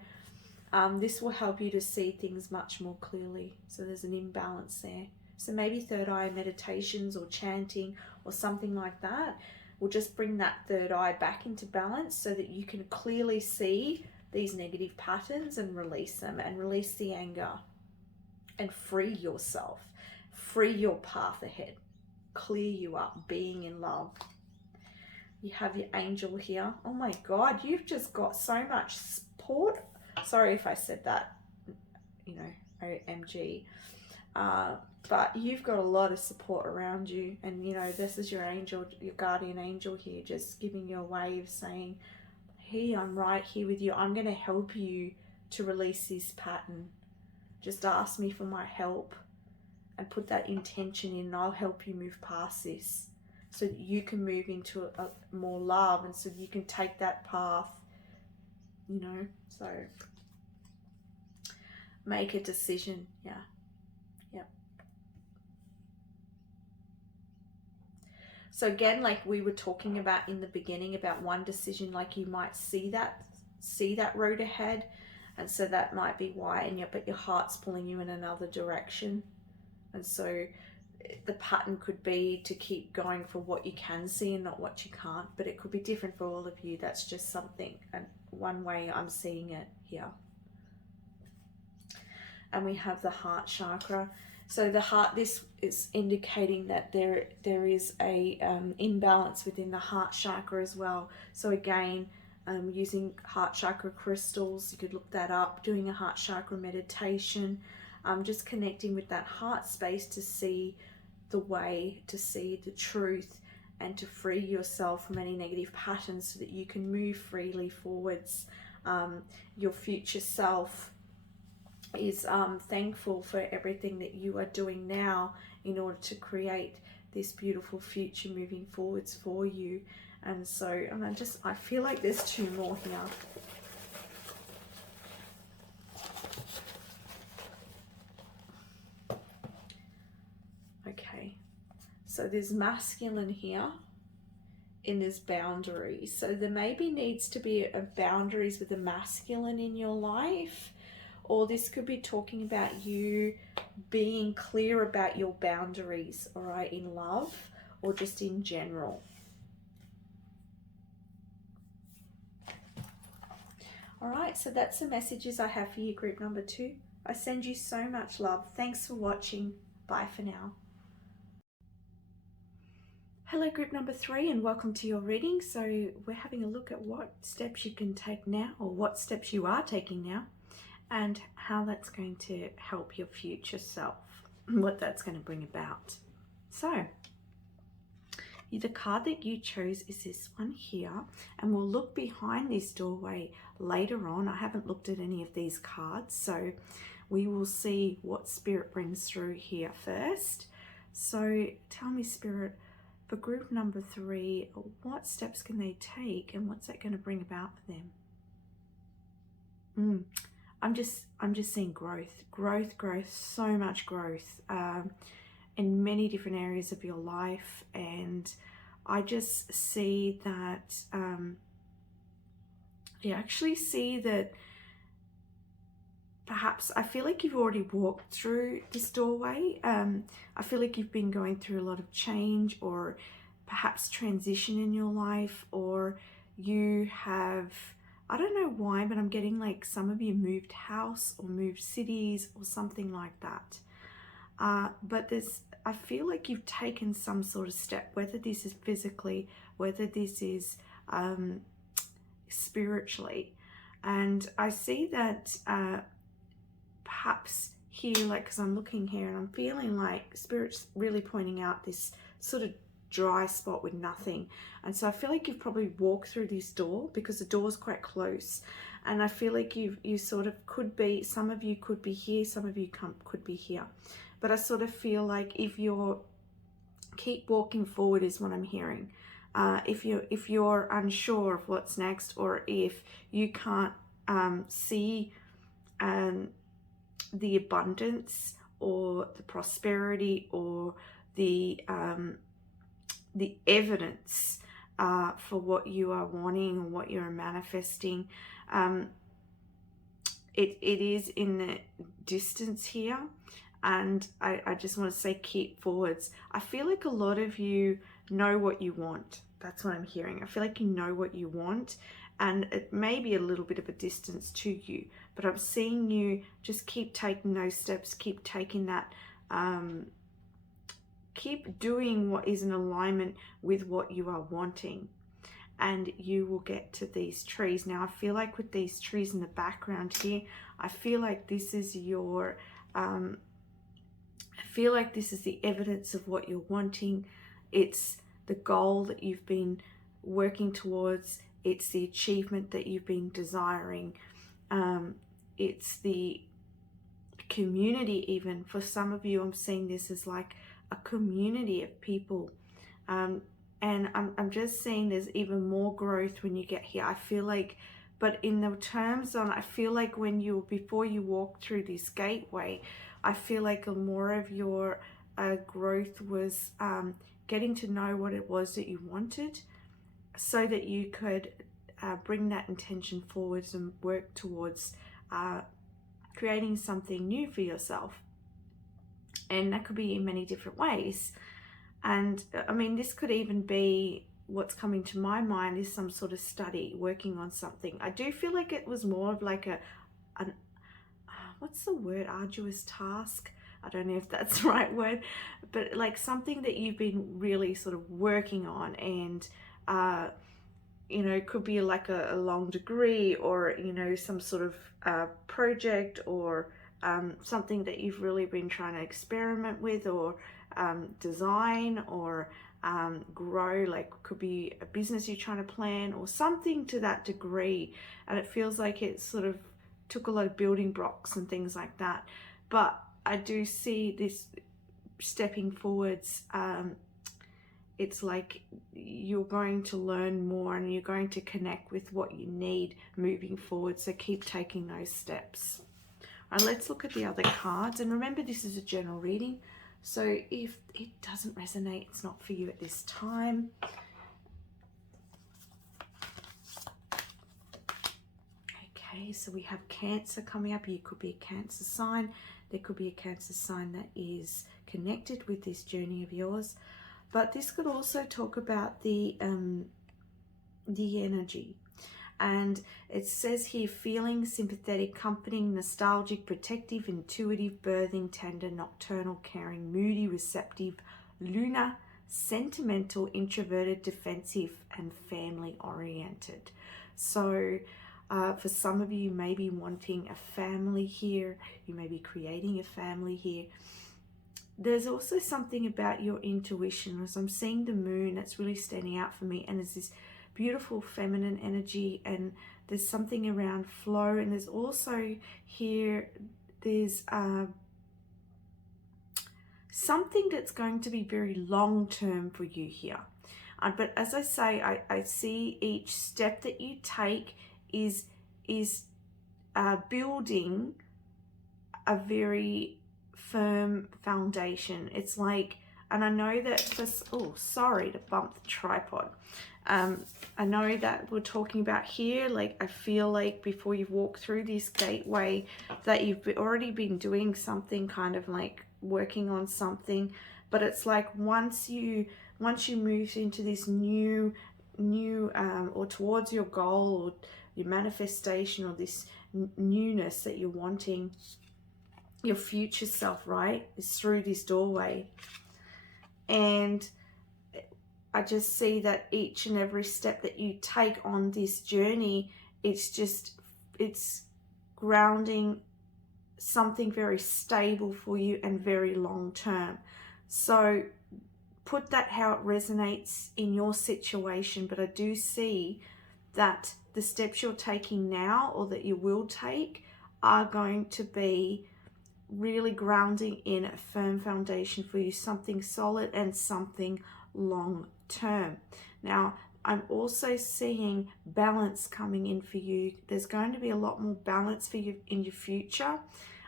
this will help you to see things much more clearly. So there's an imbalance there. So maybe third eye meditations or chanting or something like that will just bring that third eye back into balance so that you can clearly see these negative patterns and release them, and release the anger and free yourself, free your path ahead, clear you up, being in love. You have your angel here. Oh my God, you've just got so much support. Sorry if I said that, you know, OMG. But you've got a lot of support around you, and you know, this is your angel, your guardian angel here, just giving you a wave saying, hey, I'm right here with you. I'm going to help you to release this pattern. Just ask me for my help and put that intention in, and I'll help you move past this so that you can move into a more love, and so you can take that path, you know. So make a decision. Yeah. So again, like we were talking about in the beginning about one decision, like you might see that road ahead, and so that might be why, and but your heart's pulling you in another direction, and so the pattern could be to keep going for what you can see and not what you can't, but it could be different for all of you. That's just something, and one way I'm seeing it here. And we have the heart chakra. So the heart, this is indicating that there is a imbalance within the heart chakra as well. So again, using heart chakra crystals, you could look that up, doing a heart chakra meditation, just connecting with that heart space to see the way, to see the truth, and to free yourself from any negative patterns so that you can move freely forwards. Your future self is thankful for everything that you are doing now in order to create this beautiful future moving forwards for you. And so, and I feel like there's two more here. Okay, so there's masculine here and there's boundaries. So there maybe needs to be a boundaries with the masculine in your life, or this could be talking about you being clear about your boundaries, all right, in love or just in general. All right, so that's the messages I have for you, group number 2. I send you so much love. Thanks for watching. Bye for now. Hello, group number 3, and welcome to your reading. So we're having a look at what steps you can take now, or what steps you are taking now, and how that's going to help your future self, what that's going to bring about. So the card that you chose is this one here, and we'll look behind this doorway later on. I haven't looked at any of these cards, so we will see what Spirit brings through here first. So tell me, Spirit, for group number 3, what steps can they take, and what's that going to bring about for them? I'm just seeing growth, so much growth in many different areas of your life. And I just see that you actually see that perhaps, I feel like you've already walked through this doorway. I feel like you've been going through a lot of change, or perhaps transition in your life, or you have, I don't know why, but I'm getting like some of you moved house or moved cities or something like that. But I feel like you've taken some sort of step, whether this is physically, whether this is spiritually. And I see that perhaps here, like, because I'm looking here and I'm feeling like Spirit's really pointing out this sort of dry spot with nothing. And so I feel like you've probably walked through this door, because the door's quite close, and I feel like you sort of could be, some of you could be here, some of you could be here, but I sort of feel like if you're keep walking forward is what I'm hearing. If you're unsure of what's next, or if you can't see the abundance or the prosperity or the evidence for what you are wanting or what you're manifesting, it is in the distance here. And I just want to say keep forwards. I feel like a lot of you know what you want. That's what I'm hearing. I feel like you know what you want, and it may be a little bit of a distance to you, but I'm seeing you just keep taking those steps, keep taking that, keep doing what is in alignment with what you are wanting, and you will get to these trees. Now I feel like with these trees in the background here, I feel like this is your I feel like this is the evidence of what you're wanting. It's the goal that you've been working towards. It's the achievement that you've been desiring. It's the community even. For some of you, I'm seeing this as like a community of people. And I'm just seeing there's even more growth when you get here. I feel like, but in the terms on, I feel like before you walk through this gateway, I feel like more of your growth was getting to know what it was that you wanted, so that you could bring that intention forwards and work towards creating something new for yourself. And that could be in many different ways. And I mean, this could even be, what's coming to my mind is some sort of study, working on something. I do feel like it was more of like what's the word, arduous task? I don't know if that's the right word, but like something that you've been really sort of working on, and you know, it could be like a long degree, or you know, some sort of project, or something that you've really been trying to experiment with, or design, or grow. Like could be a business you're trying to plan, or something to that degree. And it feels like it sort of took a lot of building blocks and things like that. But I do see this stepping forwards. It's like you're going to learn more, and you're going to connect with what you need moving forward. So keep taking those steps. All right, let's look at the other cards. And remember, this is a general reading, so if it doesn't resonate, it's not for you at this time. Okay, so we have Cancer coming up. You could be a Cancer sign. There could be a Cancer sign that is connected with this journey of yours. But this could also talk about the energy. And it says here, feeling, sympathetic, comforting, nostalgic, protective, intuitive, birthing, tender, nocturnal, caring, moody, receptive, lunar, sentimental, introverted, defensive, and family oriented. So for some of you, you may be wanting a family here. You may be creating a family here. There's also something about your intuition. As I'm seeing the moon, that's really standing out for me. And there's this beautiful feminine energy, and there's something around flow. And there's also here, there's something that's going to be very long term for you here. But as I say, I see each step that you take is building a very firm foundation. It's like, and I know that oh, sorry to bump the tripod. I know that we're talking about here, like I feel like before you walk through this gateway that you've already been doing something, kind of like working on something. But it's like once you move into this new or towards your goal, or your manifestation, or this newness that you're wanting, your future self, right, is through this doorway. And I just see that each and every step that you take on this journey, it's grounding something very stable for you and very long term. So put that how it resonates in your situation. But I do see that the steps you're taking now, or that you will take, are going to be really grounding in a firm foundation for you, something solid and something long term. Now, I'm also seeing balance coming in for you. There's going to be a lot more balance for you in your future.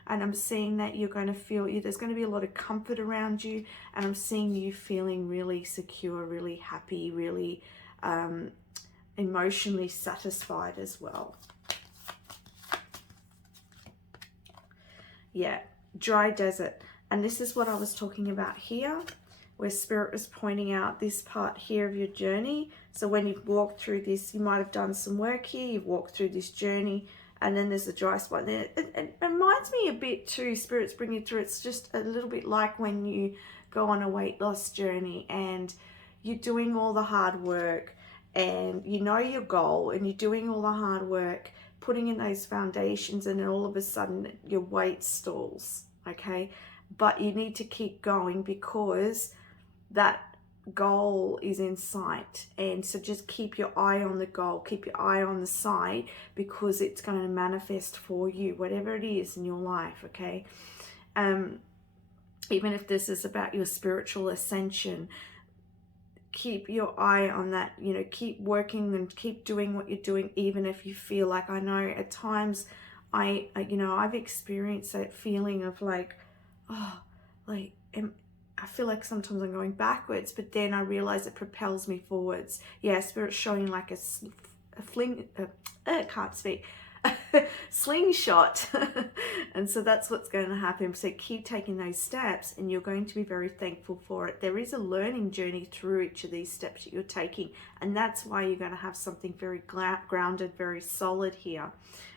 And I'm seeing that you're going to feel, there's going to be a lot of comfort around you. And I'm seeing you feeling really secure, really happy, really emotionally satisfied as well. Yeah, dry desert. And this is what I was talking about here, where Spirit was pointing out this part here of your journey. So when you've walked through this, you might have done some work here, you've walked through this journey, and then there's a dry spot there. It reminds me a bit too, Spirit's bringing it through, it's just a little bit like when you go on a weight loss journey and you're doing all the hard work and you know your goal and you're doing all the hard work, putting in those foundations, and then all of a sudden your weight stalls, okay? But you need to keep going because that goal is in sight. And so just keep your eye on the goal, keep your eye on the sight, because it's going to manifest for you, whatever it is in your life, okay? Even if this is about your spiritual ascension, keep your eye on that, you know, keep working and keep doing what you're doing, even if you feel like, I know at times I've experienced that feeling of like, oh, like, I feel like sometimes I'm going backwards, but then I realize it propels me forwards. Yeah, Spirit's showing like a slingshot. And so that's what's going to happen. So keep taking those steps and you're going to be very thankful for it. There is a learning journey through each of these steps that you're taking, and that's why you're going to have something very grounded, very solid here.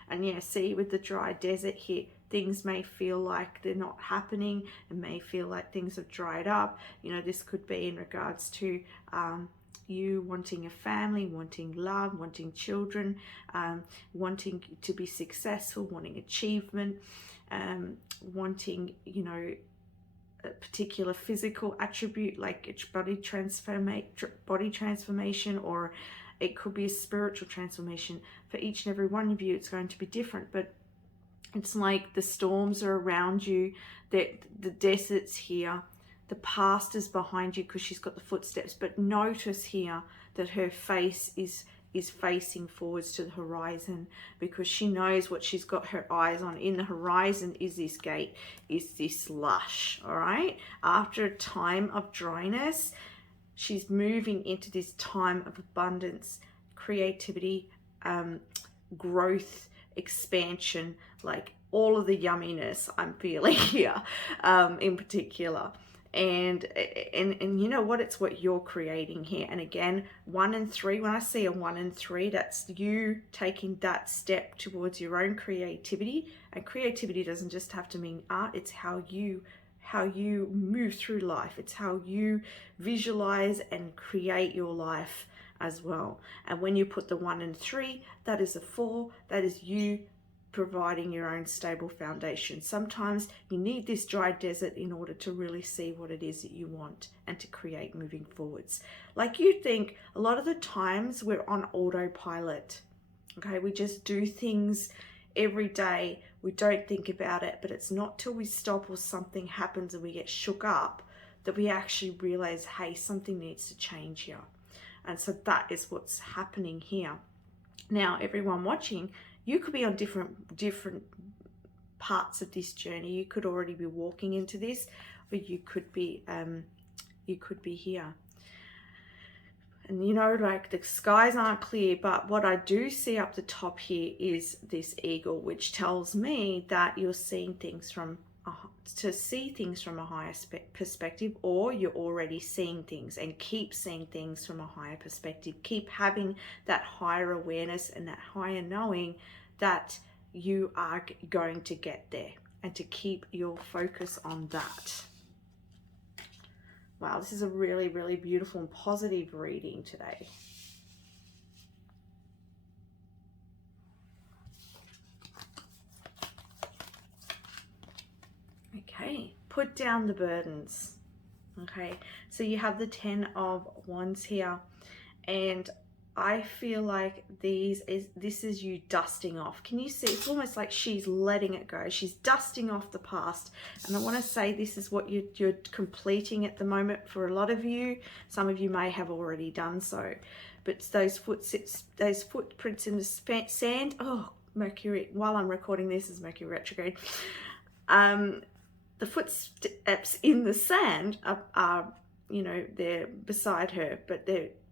And yeah, see, with the dry desert here, things may feel like they're not happening. It may feel like things have dried up. You know, this could be in regards to you wanting a family, wanting love, wanting children, wanting to be successful, wanting achievement, wanting, you know, a particular physical attribute like it's body transformation, or it could be a spiritual transformation. For each and every one of you, it's going to be different, but it's like the storms are around you, that the desert's here, the past is behind you because she's got the footsteps. But notice here that her face is facing forwards to the horizon, because she knows what she's got her eyes on. In the horizon is this gate, is this lush, all right? After a time of dryness, she's moving into this time of abundance, creativity, growth, expansion, like all of the yumminess I'm feeling here in particular. And you know what, it's what you're creating here. And again, 1 and 3, when I see a 1 and 3, that's you taking that step towards your own creativity. And creativity doesn't just have to mean art, it's how you move through life. It's how you visualize and create your life as well. And when you put the 1 and 3, that is a 4, that is you providing your own stable foundation. Sometimes you need this dry desert in order to really see what it is that you want and to create moving forwards. Like, you think a lot of the times we're on autopilot, okay? We just do things every day. We don't think about it, but it's not till we stop or something happens and we get shook up that we actually realize, hey, something needs to change here. And so that is what's happening here. Now, everyone watching, you could be on different parts of this journey. You could already be walking into this, or you could be here. And you know, like, the skies aren't clear, but what I do see up the top here is this eagle, which tells me that you're seeing things from a higher perspective, or you're already seeing things, and keep seeing things from a higher perspective. Keep having that higher awareness and that higher knowing that you are going to get there, and to keep your focus on that. Wow, this is a really, really beautiful and positive reading today. Okay, put down the burdens. Okay, so you have the 10 of Wands here, and I feel like this is you dusting off. Can you see? It's almost like she's letting it go. She's dusting off the past. And I want to say this is what you're completing at the moment for a lot of you. Some of you may have already done so. But those footprints in the sand. Oh, Mercury. While I'm recording this is Mercury retrograde. The footsteps in the sand are, you know, they're beside her, but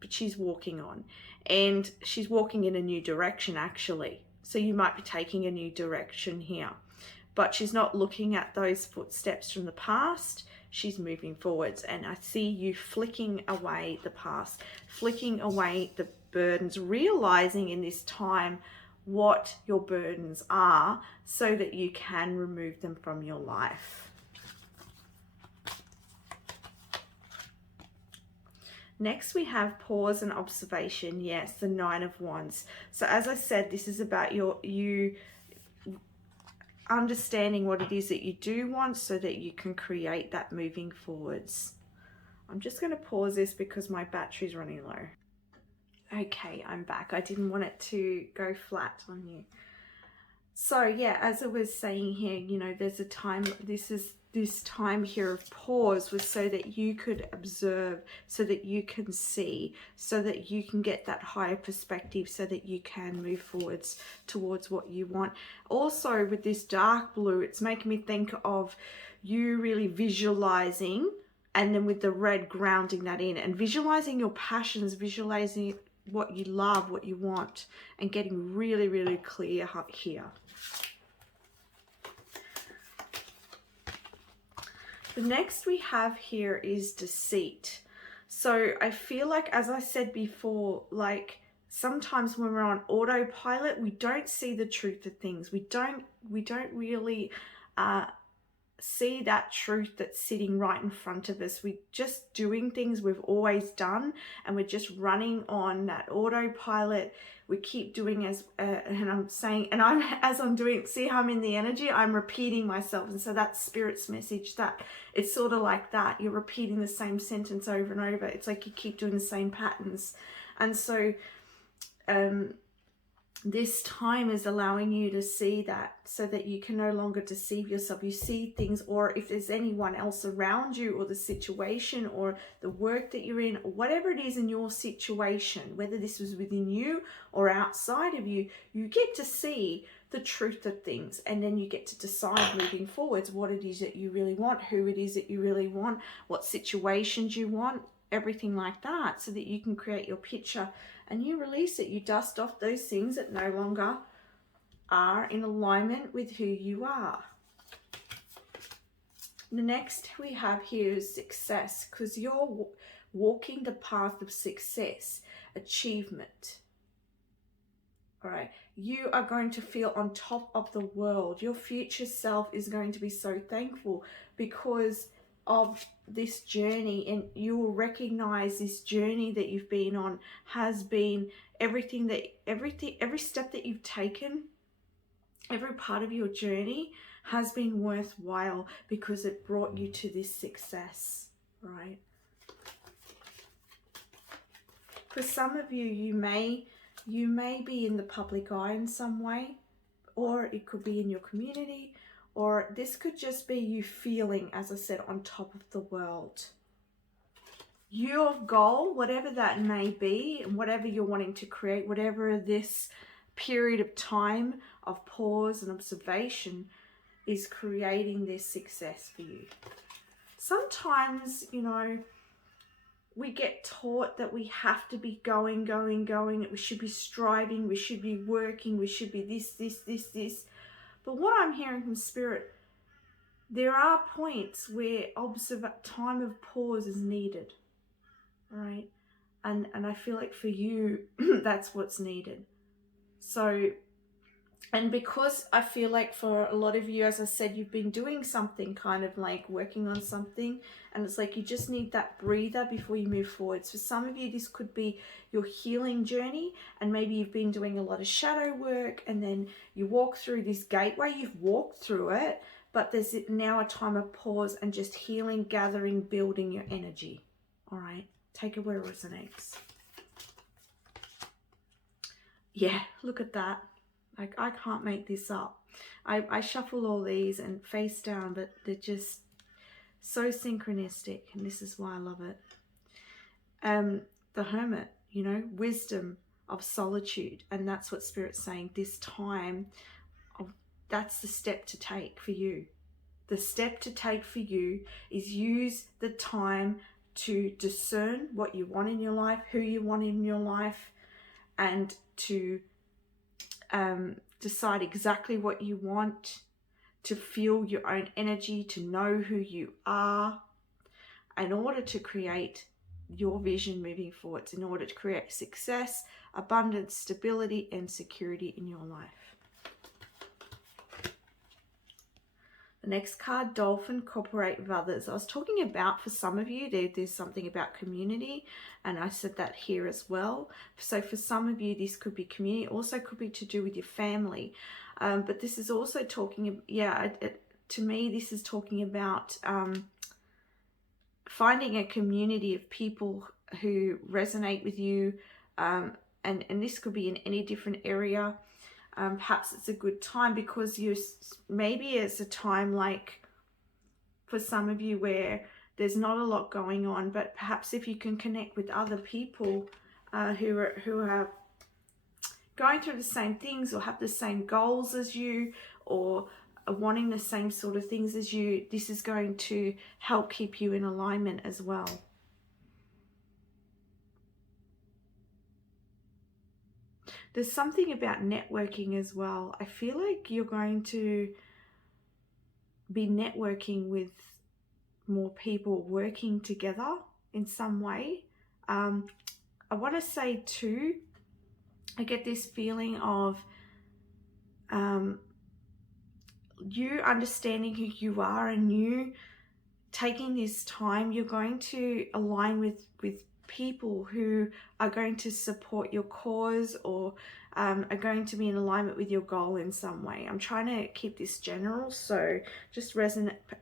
she's walking on, and she's walking in a new direction actually. So you might be taking a new direction here, but she's not looking at those footsteps from the past. She's moving forwards, and I see you flicking away the past, flicking away the burdens, realizing in this time what your burdens are so that you can remove them from your life. Next, we have pause and observation. Yes, the Nine of Wands. So as I said, this is about you understanding what it is that you do want so that you can create that moving forwards. I'm just going to pause this because my battery's running low. Okay, I'm back. I didn't want it to go flat on you. So yeah, as I was saying here, you know, there's a time, this time here of pause was so that you could observe, so that you can see, so that you can get that higher perspective, so that you can move forwards towards what you want. Also with this dark blue, it's making me think of you really visualizing, and then with the red grounding that in, and visualizing your passions, visualizing what you love, what you want, and getting really, really clear here. The next we have here is deceit. So I feel like, as I said before, like sometimes when we're on autopilot, we don't see the truth of things. We don't really see that truth that's sitting right in front of us. We're just doing things we've always done, and we're just running on that autopilot. We keep doing and I'm saying, and as I'm doing, see how I'm in the energy, I'm repeating myself. And so that's Spirit's message, that it's sort of like that. You're repeating the same sentence over and over. It's like you keep doing the same patterns. And so this time is allowing you to see that, so that you can no longer deceive yourself. You see things, or if there's anyone else around you, or the situation, or the work that you're in, or whatever it is in your situation, whether this was within you or outside of you, you get to see the truth of things, and then you get to decide moving forwards what it is that you really want, who it is that you really want, what situations you want, everything like that, so that you can create your picture. And you release it. You dust off those things that no longer are in alignment with who you are. The next we have here is success, because you're walking the path of success, achievement. All right. You are going to feel on top of the world. Your future self is going to be so thankful because of this journey, and you will recognize this journey that you've been on has been every step that you've taken, every part of your journey has been worthwhile because it brought you to this success, right? For some of you, you may be in the public eye in some way, or it could be in your community, or this could just be you feeling, as I said, on top of the world. Your goal, whatever that may be, and whatever you're wanting to create, whatever this period of time of pause and observation is creating this success for you. Sometimes, you know, we get taught that we have to be going, that we should be striving, we should be working, we should be this. But what I'm hearing from Spirit, there are points where time of pause is needed, right? And I feel like for you, that's what's needed. So, and because I feel like for a lot of you, as I said, you've been doing something, kind of like working on something, and it's like you just need that breather before you move forwards. For some of you, this could be your healing journey, and maybe you've been doing a lot of shadow work, and then you walk through this gateway, you've walked through it, but there's now a time of pause and just healing, gathering, building your energy. All right, take it where it resonates. Yeah, look at that. Like, I can't make this up. I shuffle all these and face down, but they're just so synchronistic, and this is why I love it. The Hermit, you know, wisdom of solitude, and that's what Spirit's saying. This time, that's the step to take for you. The step to take for you is use the time to discern what you want in your life, who you want in your life, and to decide exactly what you want, to feel your own energy, to know who you are, in order to create your vision moving forwards, in order to create success, abundance, stability, and security in your life. The next card, Dolphin, cooperate with others. I was talking about, for some of you, there's something about community, and I said that here as well. So for some of you, this could be community, also could be to do with your family. But this is also talking, to me, this is talking about finding a community of people who resonate with you, and this could be in any different area. Perhaps it's a good time because maybe it's a time, like for some of you, where there's not a lot going on, but perhaps if you can connect with other people who are going through the same things, or have the same goals as you, or are wanting the same sort of things as you, this is going to help keep you in alignment as well. There's something about networking as well. I feel like you're going to be networking with more people, working together in some way. I want to say too, I get this feeling of you understanding who you are, and you taking this time, you're going to align with people who are going to support your cause, or are going to be in alignment with your goal in some way. I'm trying to keep this general, so just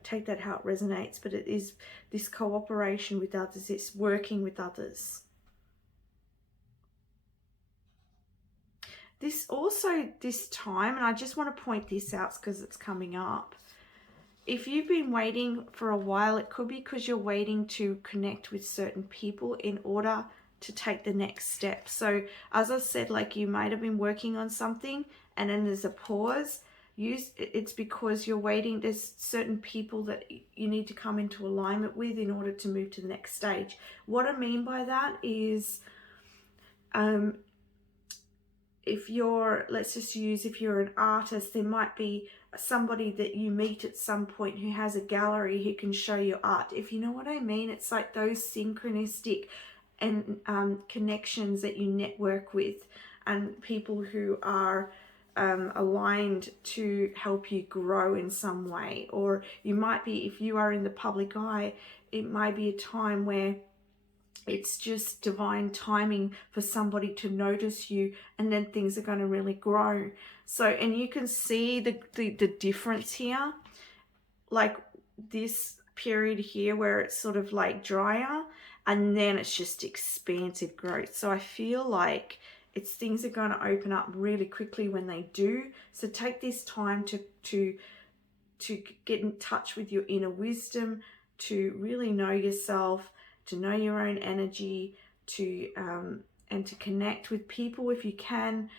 take that how it resonates, but it is this cooperation with others, it's working with others. This time, and I just want to point this out because it's coming up. If you've been waiting for a while, it could be because you're waiting to connect with certain people in order to take the next step. So as I said, like you might have been working on something and then there's a pause. It's because you're waiting. There's certain people that you need to come into alignment with in order to move to the next stage. What I mean by that is, if you're an artist, there might be somebody that you meet at some point who has a gallery who can show your art. If you know what I mean, it's like those synchronistic and connections that you network with, and people who are aligned to help you grow in some way. Or you might be, if you are in the public eye, it might be a time where it's just divine timing for somebody to notice you, and then things are going to really grow. So, and you can see the difference here, like this period here where it's sort of like drier, and then it's just expansive growth. So I feel like things are going to open up really quickly when they do. So take this time to get in touch with your inner wisdom, to really know yourself, to know your own energy, and to connect with people if you can,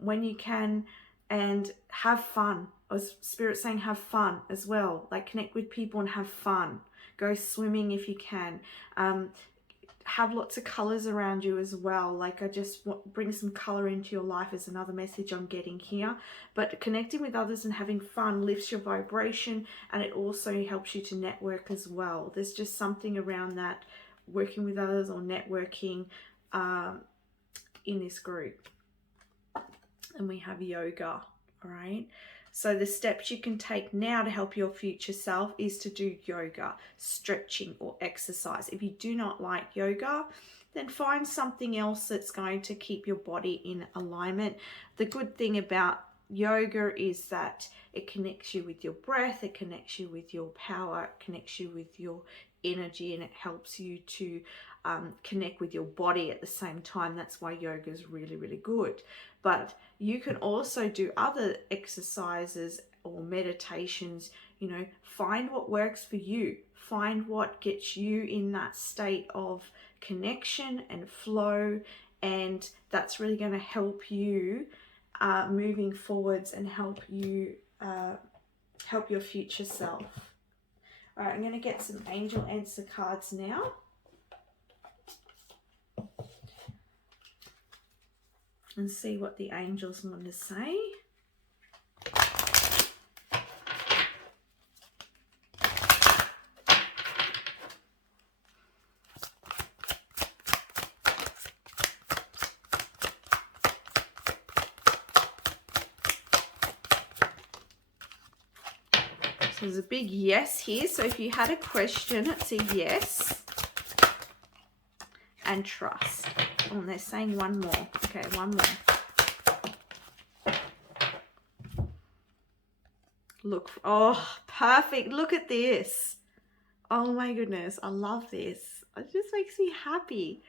when you can, and have fun. As Spirit's saying, have fun as well. Like, connect with people and have fun. Go swimming if you can. Have lots of colors around you as well. Like, I just bring some color into your life is another message I'm getting here. But connecting with others and having fun lifts your vibration, and it also helps you to network as well. There's just something around that, working with others or networking in this group. And we have yoga, all right? So the steps you can take now to help your future self is to do yoga, stretching, or exercise. If you do not like yoga, then find something else that's going to keep your body in alignment. The good thing about yoga is that it connects you with your breath, it connects you with your power, it connects you with your energy, and it helps you to connect with your body at the same time. That's why yoga is really, really good. But you can also do other exercises or meditations. You know, find what works for you. Find what gets you in that state of connection and flow, and that's really going to help you moving forwards and help you help your future self. All right, I'm going to get some angel answer cards now. And see what the angels want to say. There's a big yes here. So if you had a question, it's a yes. And trust. Oh, and they're saying one more. Okay, one more. Look. Oh, perfect. Look at this. Oh my goodness. I love this. It just makes me happy.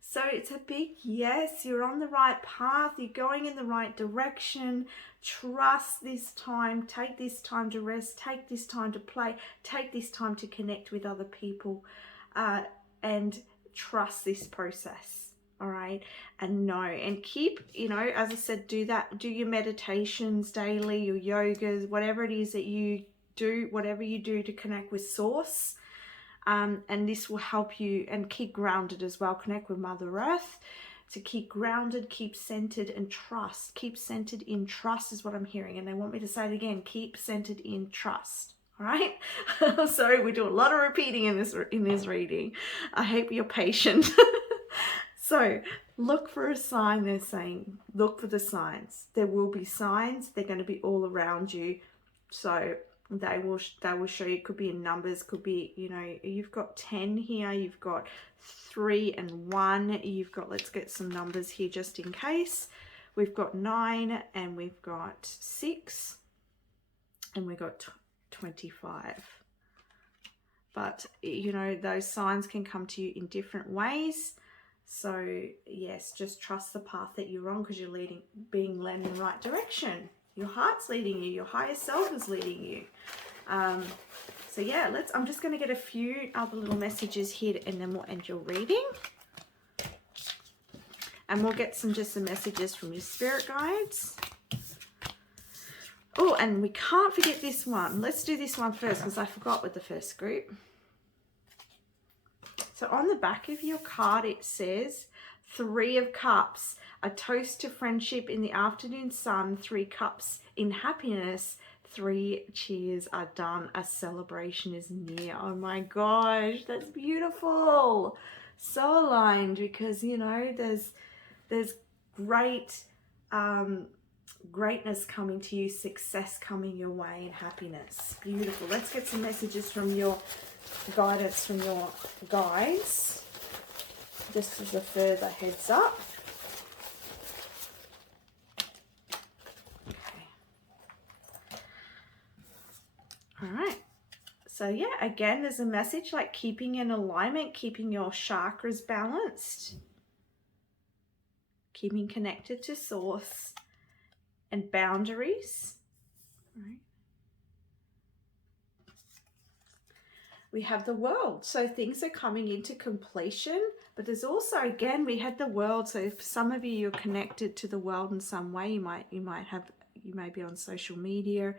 So it's a big yes. You're on the right path. You're going in the right direction. Trust this time. Take this time to rest. Take this time to play. Take this time to connect with other people. And trust this process. All right. And know. And keep, you know, as I said, do that. Do your meditations daily, your yogas, whatever it is that you do, whatever you do to connect with source. And this will help you, and keep grounded as well. Connect with Mother Earth to keep grounded, keep centered, and trust. Keep centered in trust is what I'm hearing. And they want me to say it again. Keep centered in trust. All right. Sorry, we do a lot of repeating in this reading. I hope you're patient. So look for a sign. They're saying look for the signs. There will be signs. They're going to be all around you. So they will show you. Could be in numbers, could be, you know, you've got 10 here, you've got 3 and 1, you've got, let's get some numbers here just in case. We've got 9 and we've got 6 and we've got 25. But you know, those signs can come to you in different ways. So yes, just trust the path that you're on, because you're being led in the right direction. Your heart's leading you. Your higher self is leading you. So yeah, I'm just going to get a few other little messages here, and then we'll end your reading. And we'll get just some messages from your spirit guides. Oh, and we can't forget this one. Let's do this one first, because I forgot with the first group. So on the back of your card, it says 3 of Cups. A toast to friendship in the afternoon sun, 3 cups in happiness, 3 cheers are done, a celebration is near. Oh my gosh, that's beautiful. So aligned, because you know there's great greatness coming to you, success coming your way, and happiness. Beautiful. Let's get some messages from your guidance from your guides, just as a further heads up. All right, so yeah, again, there's a message like keeping in alignment, keeping your chakras balanced, keeping connected to source, and boundaries. All right. We have the World, so things are coming into completion, but there's also, again, we had the World. So if some of you're connected to the world in some way, you may be on social media,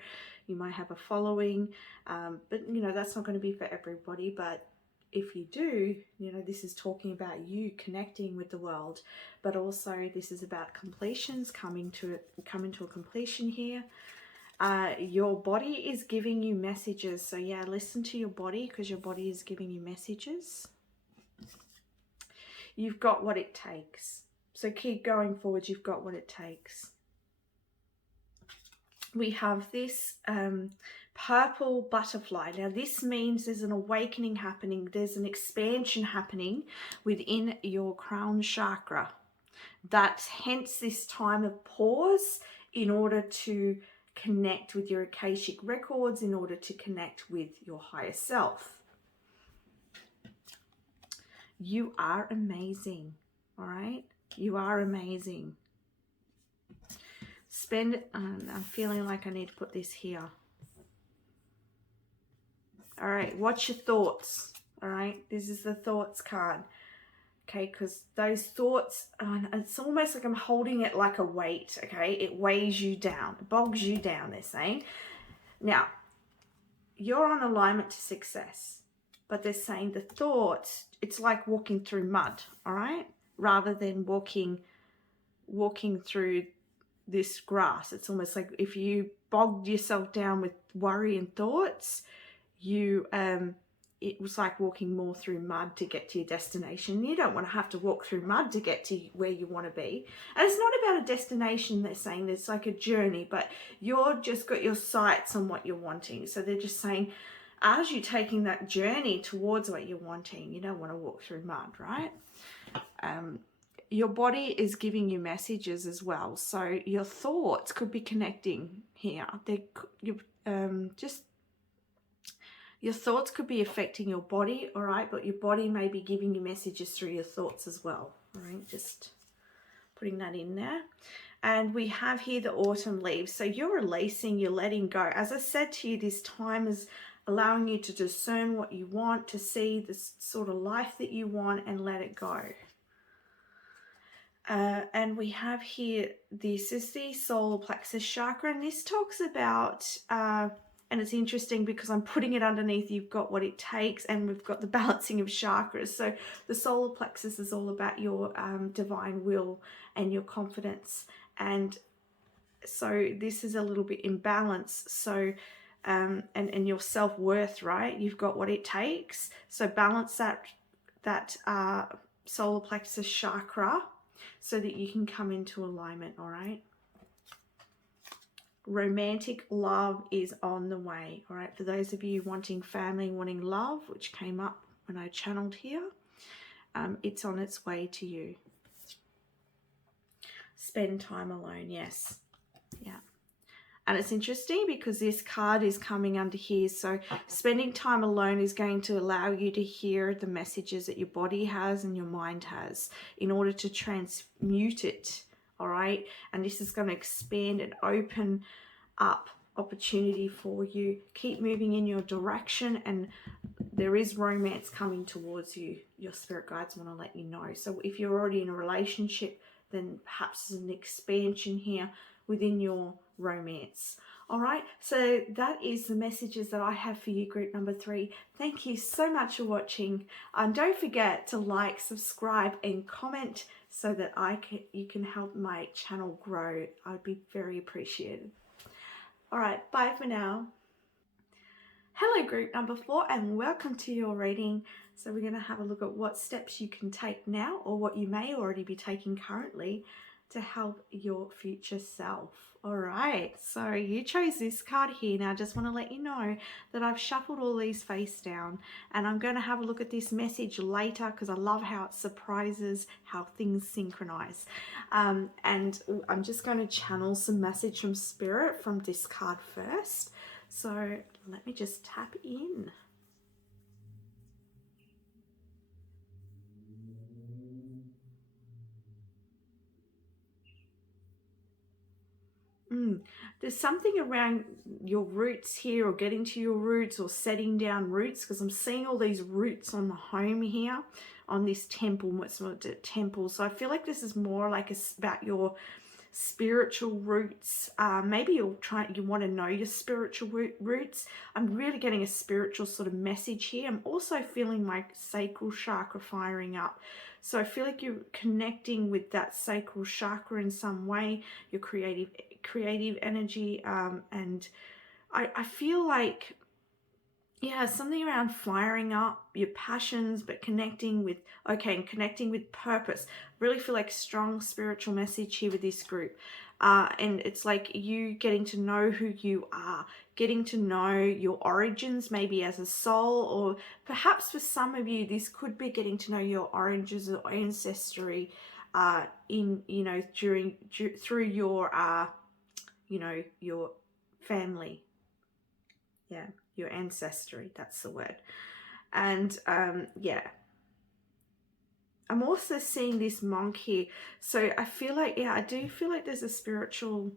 you might have a following, but you know, that's not going to be for everybody. But if you do, you know, this is talking about you connecting with the world, but also this is about completions, coming to a completion here. Your body is giving you messages. So yeah, listen to your body, because your body is giving you messages. You've got what it takes. So keep going forward. You've got what it takes. We have this purple butterfly. Now this means there's an awakening happening. There's an expansion happening within your crown chakra. That's hence this time of pause, in order to connect with your Akashic records, in order to connect with your higher self. You are amazing. All right, you are amazing. I'm feeling like I need to put this here. All right, what's your thoughts? All right, this is the thoughts card. Okay, because those thoughts, it's almost like I'm holding it like a weight. Okay, it weighs you down, it bogs you down, they're saying. Now, you're on alignment to success, but they're saying the thoughts, it's like walking through mud. All right, rather than walking through this grass. It's almost like if you bogged yourself down with worry and thoughts, you it was like walking more through mud to get to your destination. You don't want to have to walk through mud to get to where you want to be. And it's not about a destination, they're saying. It's like a journey, but you're just got your sights on what you're wanting. So they're just saying, as you're taking that journey towards what you're wanting, you don't want to walk through mud, right? Your body is giving you messages as well. So your thoughts could be connecting here. Your thoughts could be affecting your body, all right? But your body may be giving you messages through your thoughts as well, all right? Just putting that in there. And we have here the autumn leaves. So you're releasing, you're letting go. As I said to you, this time is allowing you to discern what you want, to see the sort of life that you want and let it go. And we have here, this is the solar plexus chakra, and this talks about, and it's interesting because I'm putting it underneath, you've got what it takes, and we've got the balancing of chakras. So the solar plexus is all about your divine will and your confidence. And so this is a little bit imbalanced. So, and your self-worth, right? You've got what it takes. So balance that solar plexus chakra so that you can come into alignment, all right? Romantic love is on the way, all right? For those of you wanting family, wanting love, which came up when I channeled here, it's on its way to you. Spend time alone, yes. Yeah. And it's interesting because this card is coming under here. So spending time alone is going to allow you to hear the messages that your body has and your mind has in order to transmute it, all right? And this is going to expand and open up opportunity for you. Keep moving in your direction, and there is romance coming towards you. Your spirit guides want to let you know. So if you're already in a relationship, then perhaps there's an expansion here within your romance. All right, so that is the messages that I have for you, group number 3. Thank you so much for watching. Don't forget to like, subscribe and comment so that you can help my channel grow. I'd be very appreciated. All right, bye for now. Hello, group number 4, and welcome to your reading. So we're going to have a look at what steps you can take now, or what you may already be taking currently, to help your future self. All right, so you chose this card here. Now I just want to let you know that I've shuffled all these face down, and I'm going to have a look at this message later because I love how it surprises how things synchronize. And I'm just going to channel some message from spirit from this card first. So let me just tap in. There's something around your roots here, or getting to your roots, or setting down roots, because I'm seeing all these roots on the home here, on this temple. What's a temple? So I feel like this is more like about your spiritual roots. Maybe you want to know your spiritual roots. I'm really getting a spiritual sort of message here. I'm also feeling my sacral chakra firing up. So I feel like you're connecting with that sacral chakra in some way, your creative energy, and I feel like, yeah, something around firing up your passions, but connecting with purpose. Really feel like strong spiritual message here with this group. And it's like you getting to know who you are, getting to know your origins, maybe as a soul, or perhaps for some of you, this could be getting to know your origins or ancestry, through your, your family. Yeah, your ancestry, that's the word. And yeah, I'm also seeing this monk here. So I feel like, yeah, I do feel like there's a spiritual,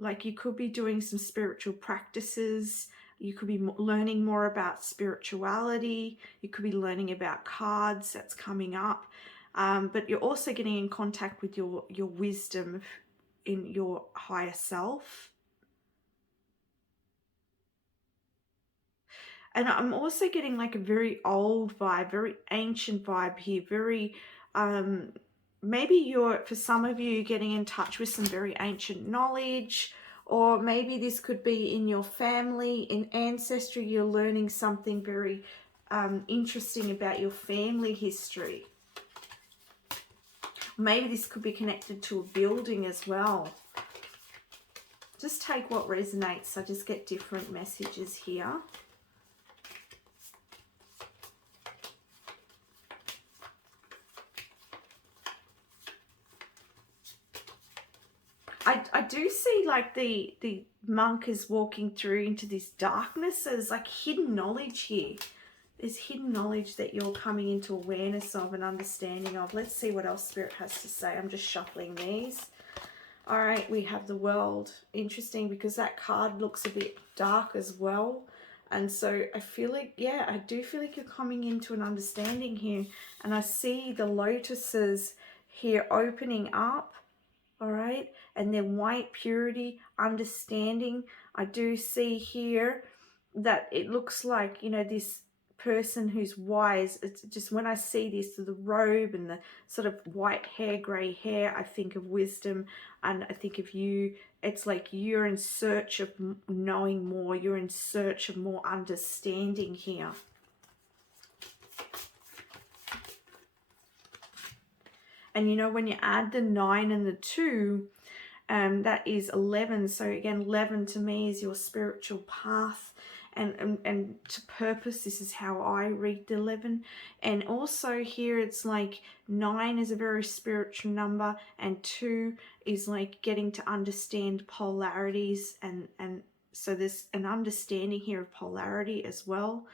like you could be doing some spiritual practices. You could be learning more about spirituality. You could be learning about cards. That's coming up. But you're also getting in contact with your wisdom in your higher self. And I'm also getting like a very old vibe, very ancient vibe here, very, maybe for some of you, getting in touch with some very ancient knowledge, or maybe this could be in your family, in ancestry, you're learning something very interesting about your family history. Maybe this could be connected to a building as well. Just take what resonates. I just get different messages here. I do see like the monk is walking through into this darkness. There's like hidden knowledge here. There's hidden knowledge that you're coming into awareness of and understanding of. Let's see what else Spirit has to say. I'm just shuffling these. All right, we have the World. Interesting, because that card looks a bit dark as well. And so I feel like, yeah, I do feel like you're coming into an understanding here. And I see the lotuses here opening up. All right, and then white purity, understanding. I do see here that it looks like, you know, this person who's wise. It's just when I see this, the robe and the sort of white hair, grey hair, I think of wisdom, and I think of you. It's like you're in search of knowing more. You're in search of more understanding here. And you know, when you add the 9 and the 2, that is 11. So again, 11 to me is your spiritual path and to purpose. This is how I read the 11. And also here it's like 9 is a very spiritual number, and 2 is like getting to understand polarities, and so there's an understanding here of polarity as well.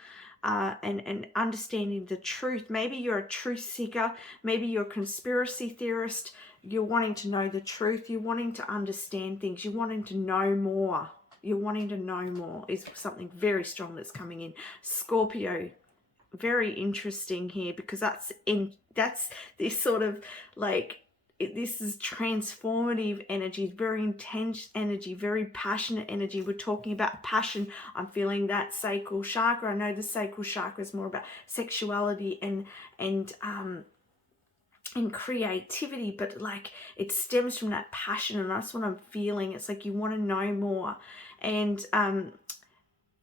And understanding the truth. Maybe you're a truth seeker, maybe you're a conspiracy theorist, you're wanting to know the truth, you're wanting to understand things, you're wanting to know more. You're wanting to know more is something very strong that's coming in. Scorpio, very interesting here, because that's this sort of like, this is transformative energy, very intense energy, very passionate energy. We're talking about passion. I'm feeling that sacral chakra. I know the sacral chakra is more about sexuality and creativity, but like it stems from that passion, and that's what I'm feeling. It's like you want to know more, and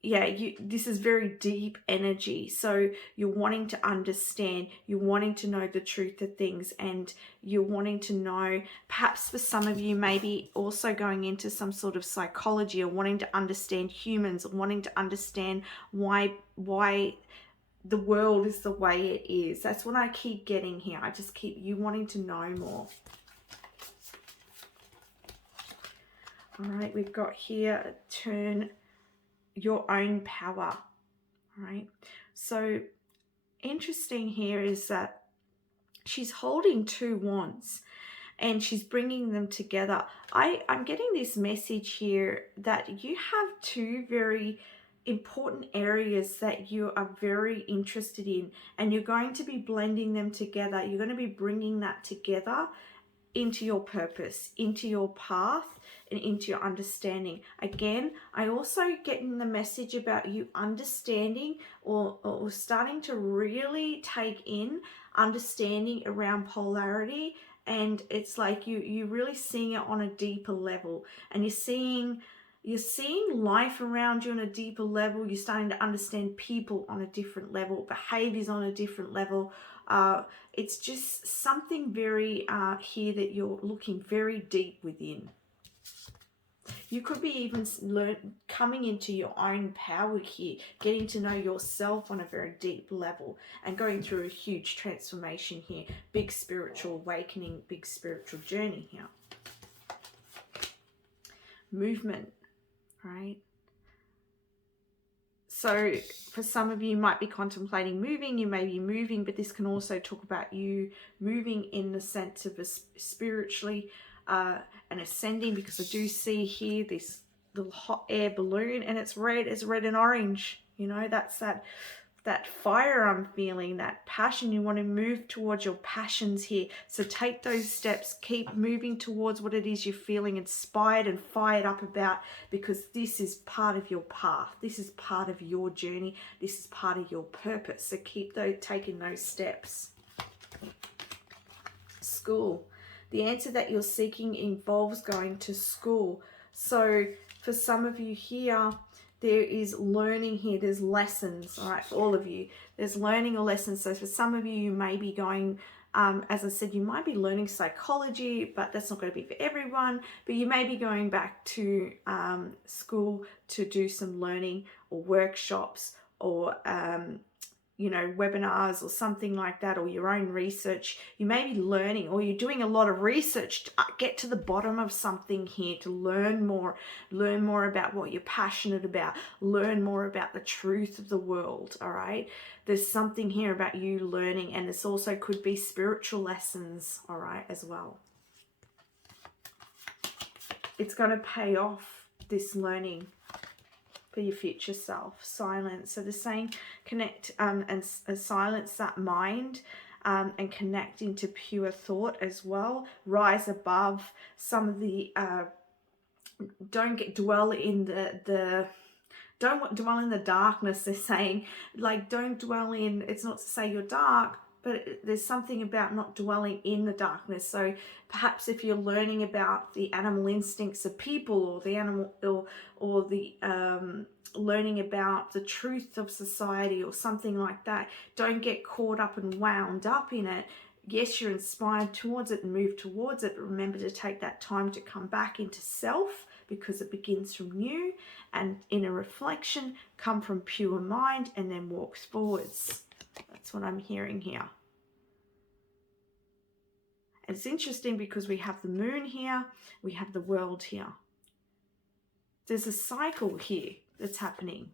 yeah, this is very deep energy. So you're wanting to understand, you're wanting to know the truth of things, and you're wanting to know, perhaps for some of you, maybe also going into some sort of psychology, or wanting to understand humans, or wanting to understand why the world is the way it is. That's what I keep getting here. I just keep you wanting to know more. All right, we've got here, turn your own power. All right, so interesting here is that she's holding 2 wands and she's bringing them together. I'm getting this message here that you have 2 very important areas that you are very interested in, and you're going to be blending them together. You're going to be bringing that together into your purpose, into your path, and into your understanding. Again, I also getting the message about you understanding or starting to really take in understanding around polarity, and it's like you really seeing it on a deeper level, and you're seeing life around you on a deeper level. You're starting to understand people on a different level, behaviors on a different level. It's just something very here that you're looking very deep within. You could be even coming into your own power here, getting to know yourself on a very deep level, and going through a huge transformation here. Big spiritual awakening, big spiritual journey here. Movement, right? So for some of you, might be contemplating moving, you may be moving, but this can also talk about you moving in the sense of spiritually and ascending, because I do see here this little hot air balloon, and it's red and orange. You know, that's that fire I'm feeling, that passion. You want to move towards your passions here. So take those steps, keep moving towards what it is you're feeling inspired and fired up about, because this is part of your path. This is part of your journey. This is part of your purpose. So keep taking those steps. School. The answer that you're seeking involves going to school. So for some of you here, There is learning here. There's lessons, all right, for all of you. There's learning or lessons. So for some of you, you may be going, as I said, you might be learning psychology, but that's not going to be for everyone. But you may be going back to school to do some learning or workshops or you know, webinars or something like that, or your own research. You may be learning, or you're doing a lot of research to get to the bottom of something here, to learn more about what you're passionate about, learn more about the truth of the world. All right, there's something here about you learning, and this also could be spiritual lessons, all right, as well. It's going to pay off, this learning, for your future self. Silence. So they're saying connect and silence that mind and connect into pure thought as well. Rise above some of the don't dwell in the don't dwell in the darkness. They're saying, like, don't dwell in, it's not to say you're dark, but there's something about not dwelling in the darkness. So perhaps if you're learning about the animal instincts of people, or the animal, or the learning about the truth of society or something like that, don't get caught up and wound up in it. Yes, you're inspired towards it and move towards it, but remember to take that time to come back into self, because it begins from you, and in a reflection, come from pure mind, and then walks forwards. That's what I'm hearing here. And it's interesting because we have the moon here, we have the world here. There's a cycle here that's happening.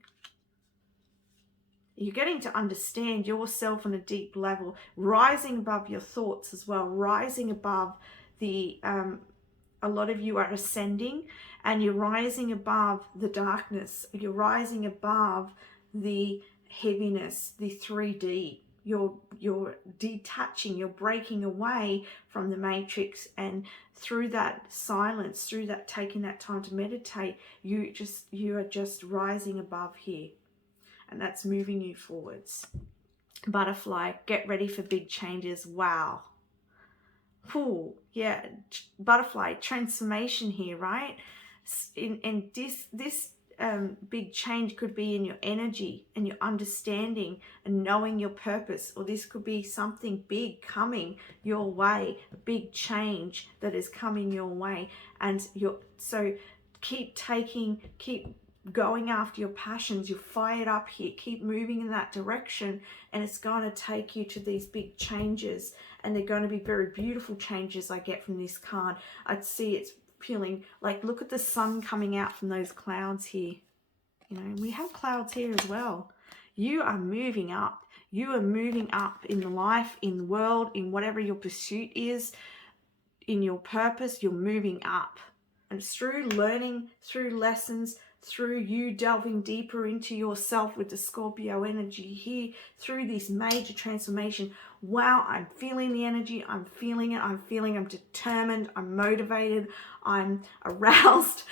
You're getting to understand yourself on a deep level, rising above your thoughts as well, rising above the, a lot of you are ascending, and you're rising above the darkness. You're rising above the heaviness, the 3D. You're detaching, you're breaking away from the matrix, and through that silence, through that taking that time to meditate, you are just rising above here, and that's moving you forwards. Butterfly, get ready for big changes. Wow. Cool. Yeah, butterfly, transformation here, right? And this big change could be in your energy and your understanding and knowing your purpose, or this could be something big coming your way, a big change that is coming your way, and so keep going after your passions. You're fired up here, keep moving in that direction, and it's going to take you to these big changes, and they're going to be very beautiful changes. I get from this card, I'd see it's feeling like, look at the sun coming out from those clouds here. You know, we have clouds here as well. You are moving up. You are moving up in life, in the world, in whatever your pursuit is, in your purpose. You're moving up, and it's through learning, through lessons, through you delving deeper into yourself with the Scorpio energy here, through this major transformation. Wow, I'm feeling the energy. I'm feeling it. I'm determined. I'm motivated. I'm aroused.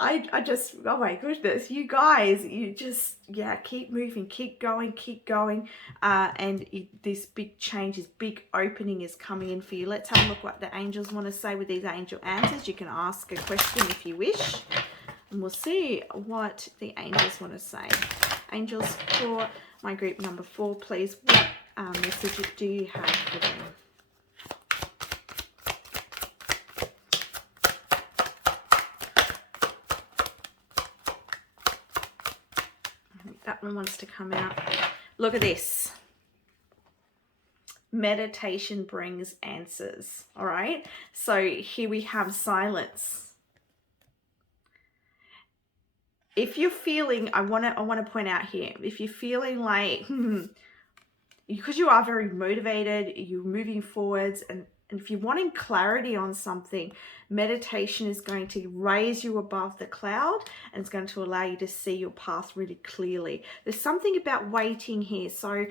I just, oh my goodness, you guys, you just, yeah, keep moving, keep going, and this big change, this big opening is coming in for you. Let's have a look what the angels want to say with these angel answers. You can ask a question if you wish, and we'll see what the angels want to say. Angels for my group number 4, please, what message do you have for them? That one wants to come out. Look at this. Meditation brings answers. All right. So here we have silence. If you're feeling, I want to point out here, if you're feeling like, because you are very motivated, you're moving forwards, and if you're wanting clarity on something, meditation is going to raise you above the cloud, and it's going to allow you to see your path really clearly. There's something about waiting here. So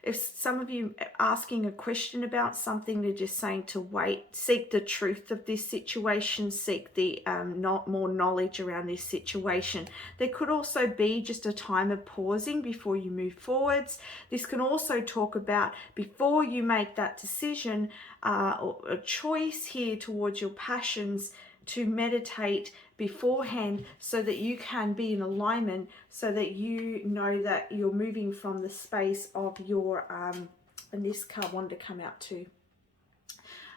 if some of you are asking a question about something, they're just saying to wait, seek the truth of this situation, seek the not more knowledge around this situation. There could also be just a time of pausing before you move forwards. This can also talk about before you make that decision or a choice here towards your passions, to meditate beforehand so that you can be in alignment, so that you know that you're moving from the space of your, and this card wanted to come out too,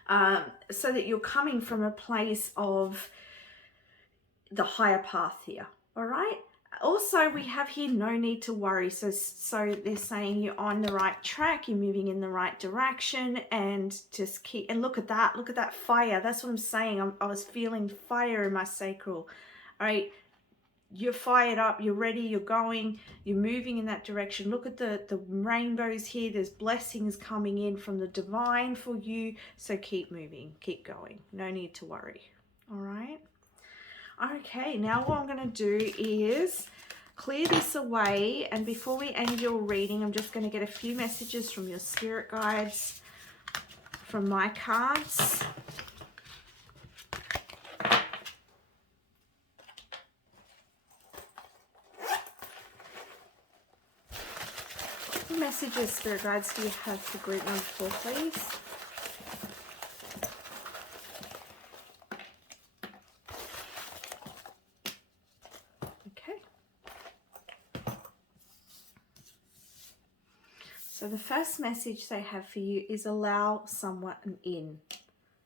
so that you're coming from a place of the higher path here. All right. Also, we have here no need to worry. So they're saying you're on the right track, you're moving in the right direction, and just keep, and look at that fire. That's what I'm saying. I was feeling fire in my sacral. All right. You're fired up, you're ready, you're going, you're moving in that direction. Look at the rainbows here. There's blessings coming in from the divine for you. So keep moving, keep going. No need to worry. All right. Okay, now what I'm going to do is clear this away. And before we end your reading, I'm just going to get a few messages from your spirit guides, from my cards. What messages, spirit guides, do you have for group number 4, please? So the first message they have for you is allow someone in.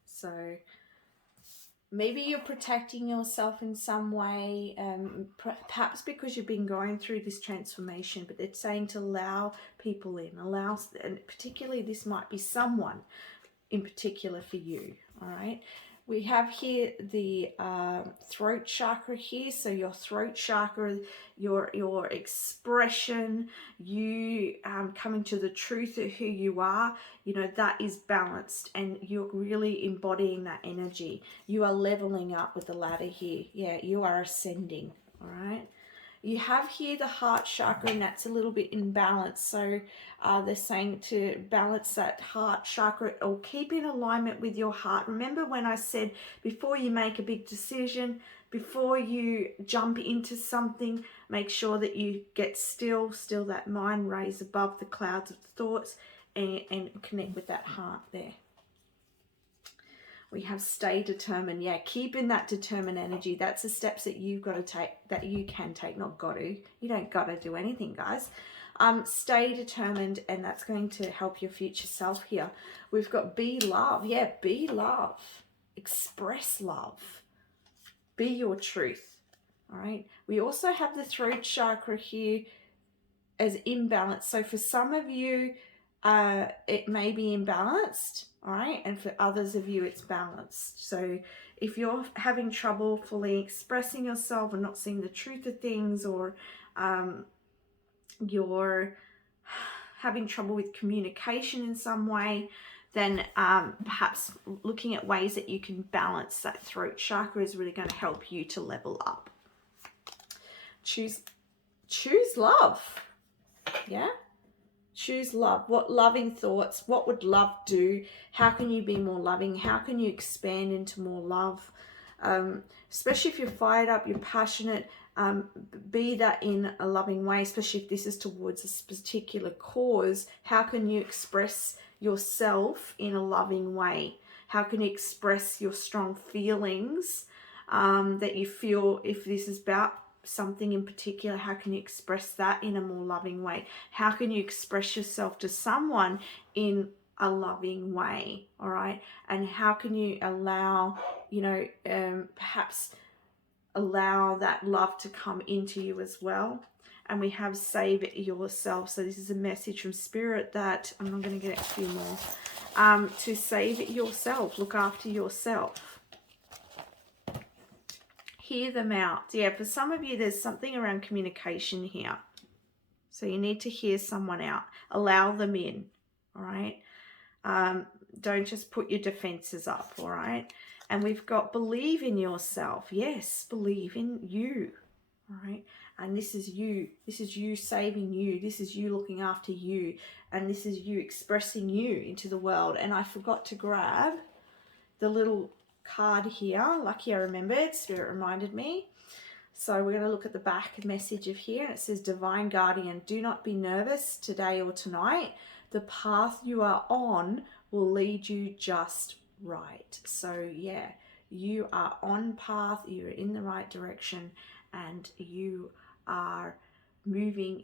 So maybe you're protecting yourself in some way, perhaps because you've been going through this transformation, but they're saying to allow people in, and particularly this might be someone in particular for you, all right? We have here the throat chakra here. So your throat chakra, your expression, you coming to the truth of who you are, you know, that is balanced, and you're really embodying that energy. You are leveling up with the ladder here. Yeah, you are ascending, all right? You have here the heart chakra, and that's a little bit imbalanced. So they're saying to balance that heart chakra or keep in alignment with your heart. Remember when I said before you make a big decision, before you jump into something, make sure that you get still that mind, raise above the clouds of thoughts, and connect with that heart there. We have stay determined. Yeah, keep in that determined energy. That's the steps that you've got to take, that you can take, not got to. You don't got to do anything, guys. Stay determined, and that's going to help your future self here. We've got be love. Yeah, be love. Express love. Be your truth. All right. We also have the throat chakra here as imbalanced. So for some of you, it may be imbalanced, all right, and for others of you it's balanced. So if you're having trouble fully expressing yourself or not seeing the truth of things, or you're having trouble with communication in some way, then perhaps looking at ways that you can balance that throat chakra is really going to help you to level up. Choose love. Yeah. Choose love. What loving thoughts? What would love do? How can you be more loving? How can you expand into more love? Especially if you're fired up, you're passionate, be that in a loving way, especially if this is towards a particular cause. How can you express yourself in a loving way? How can you express your strong feelings that you feel? If this is about something in particular, how can you express that in a more loving way? How can you express yourself to someone in a loving way? All right. And how can you allow, you know, perhaps allow that love to come into you as well? And we have save it yourself. So this is a message from spirit that I'm going to get a few more, to save it yourself. Look after yourself. Hear them out. Yeah, for some of you, there's something around communication here. So you need to hear someone out. Allow them in, all right? Don't just put your defenses up, all right? And we've got believe in yourself. Yes, believe in you, all right? And this is you. This is you saving you. This is you looking after you. And this is you expressing you into the world. And I forgot to grab the little card here. Lucky I remembered. Spirit reminded me. So we're going to look at the back message of here. It says, Divine Guardian, do not be nervous today or tonight. The path you are on will lead you just right. So yeah, you are on path, you're in the right direction, and you are moving,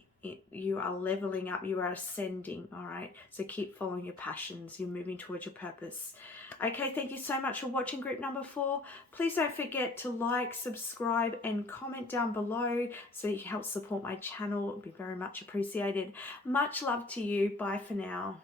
you are leveling up, you are ascending. All right, so keep following your passions, you're moving towards your purpose. Okay, thank you so much for watching group number 4. Please don't forget to like, subscribe, and comment down below so you can help support my channel. It would be very much appreciated. Much love to you. Bye for now.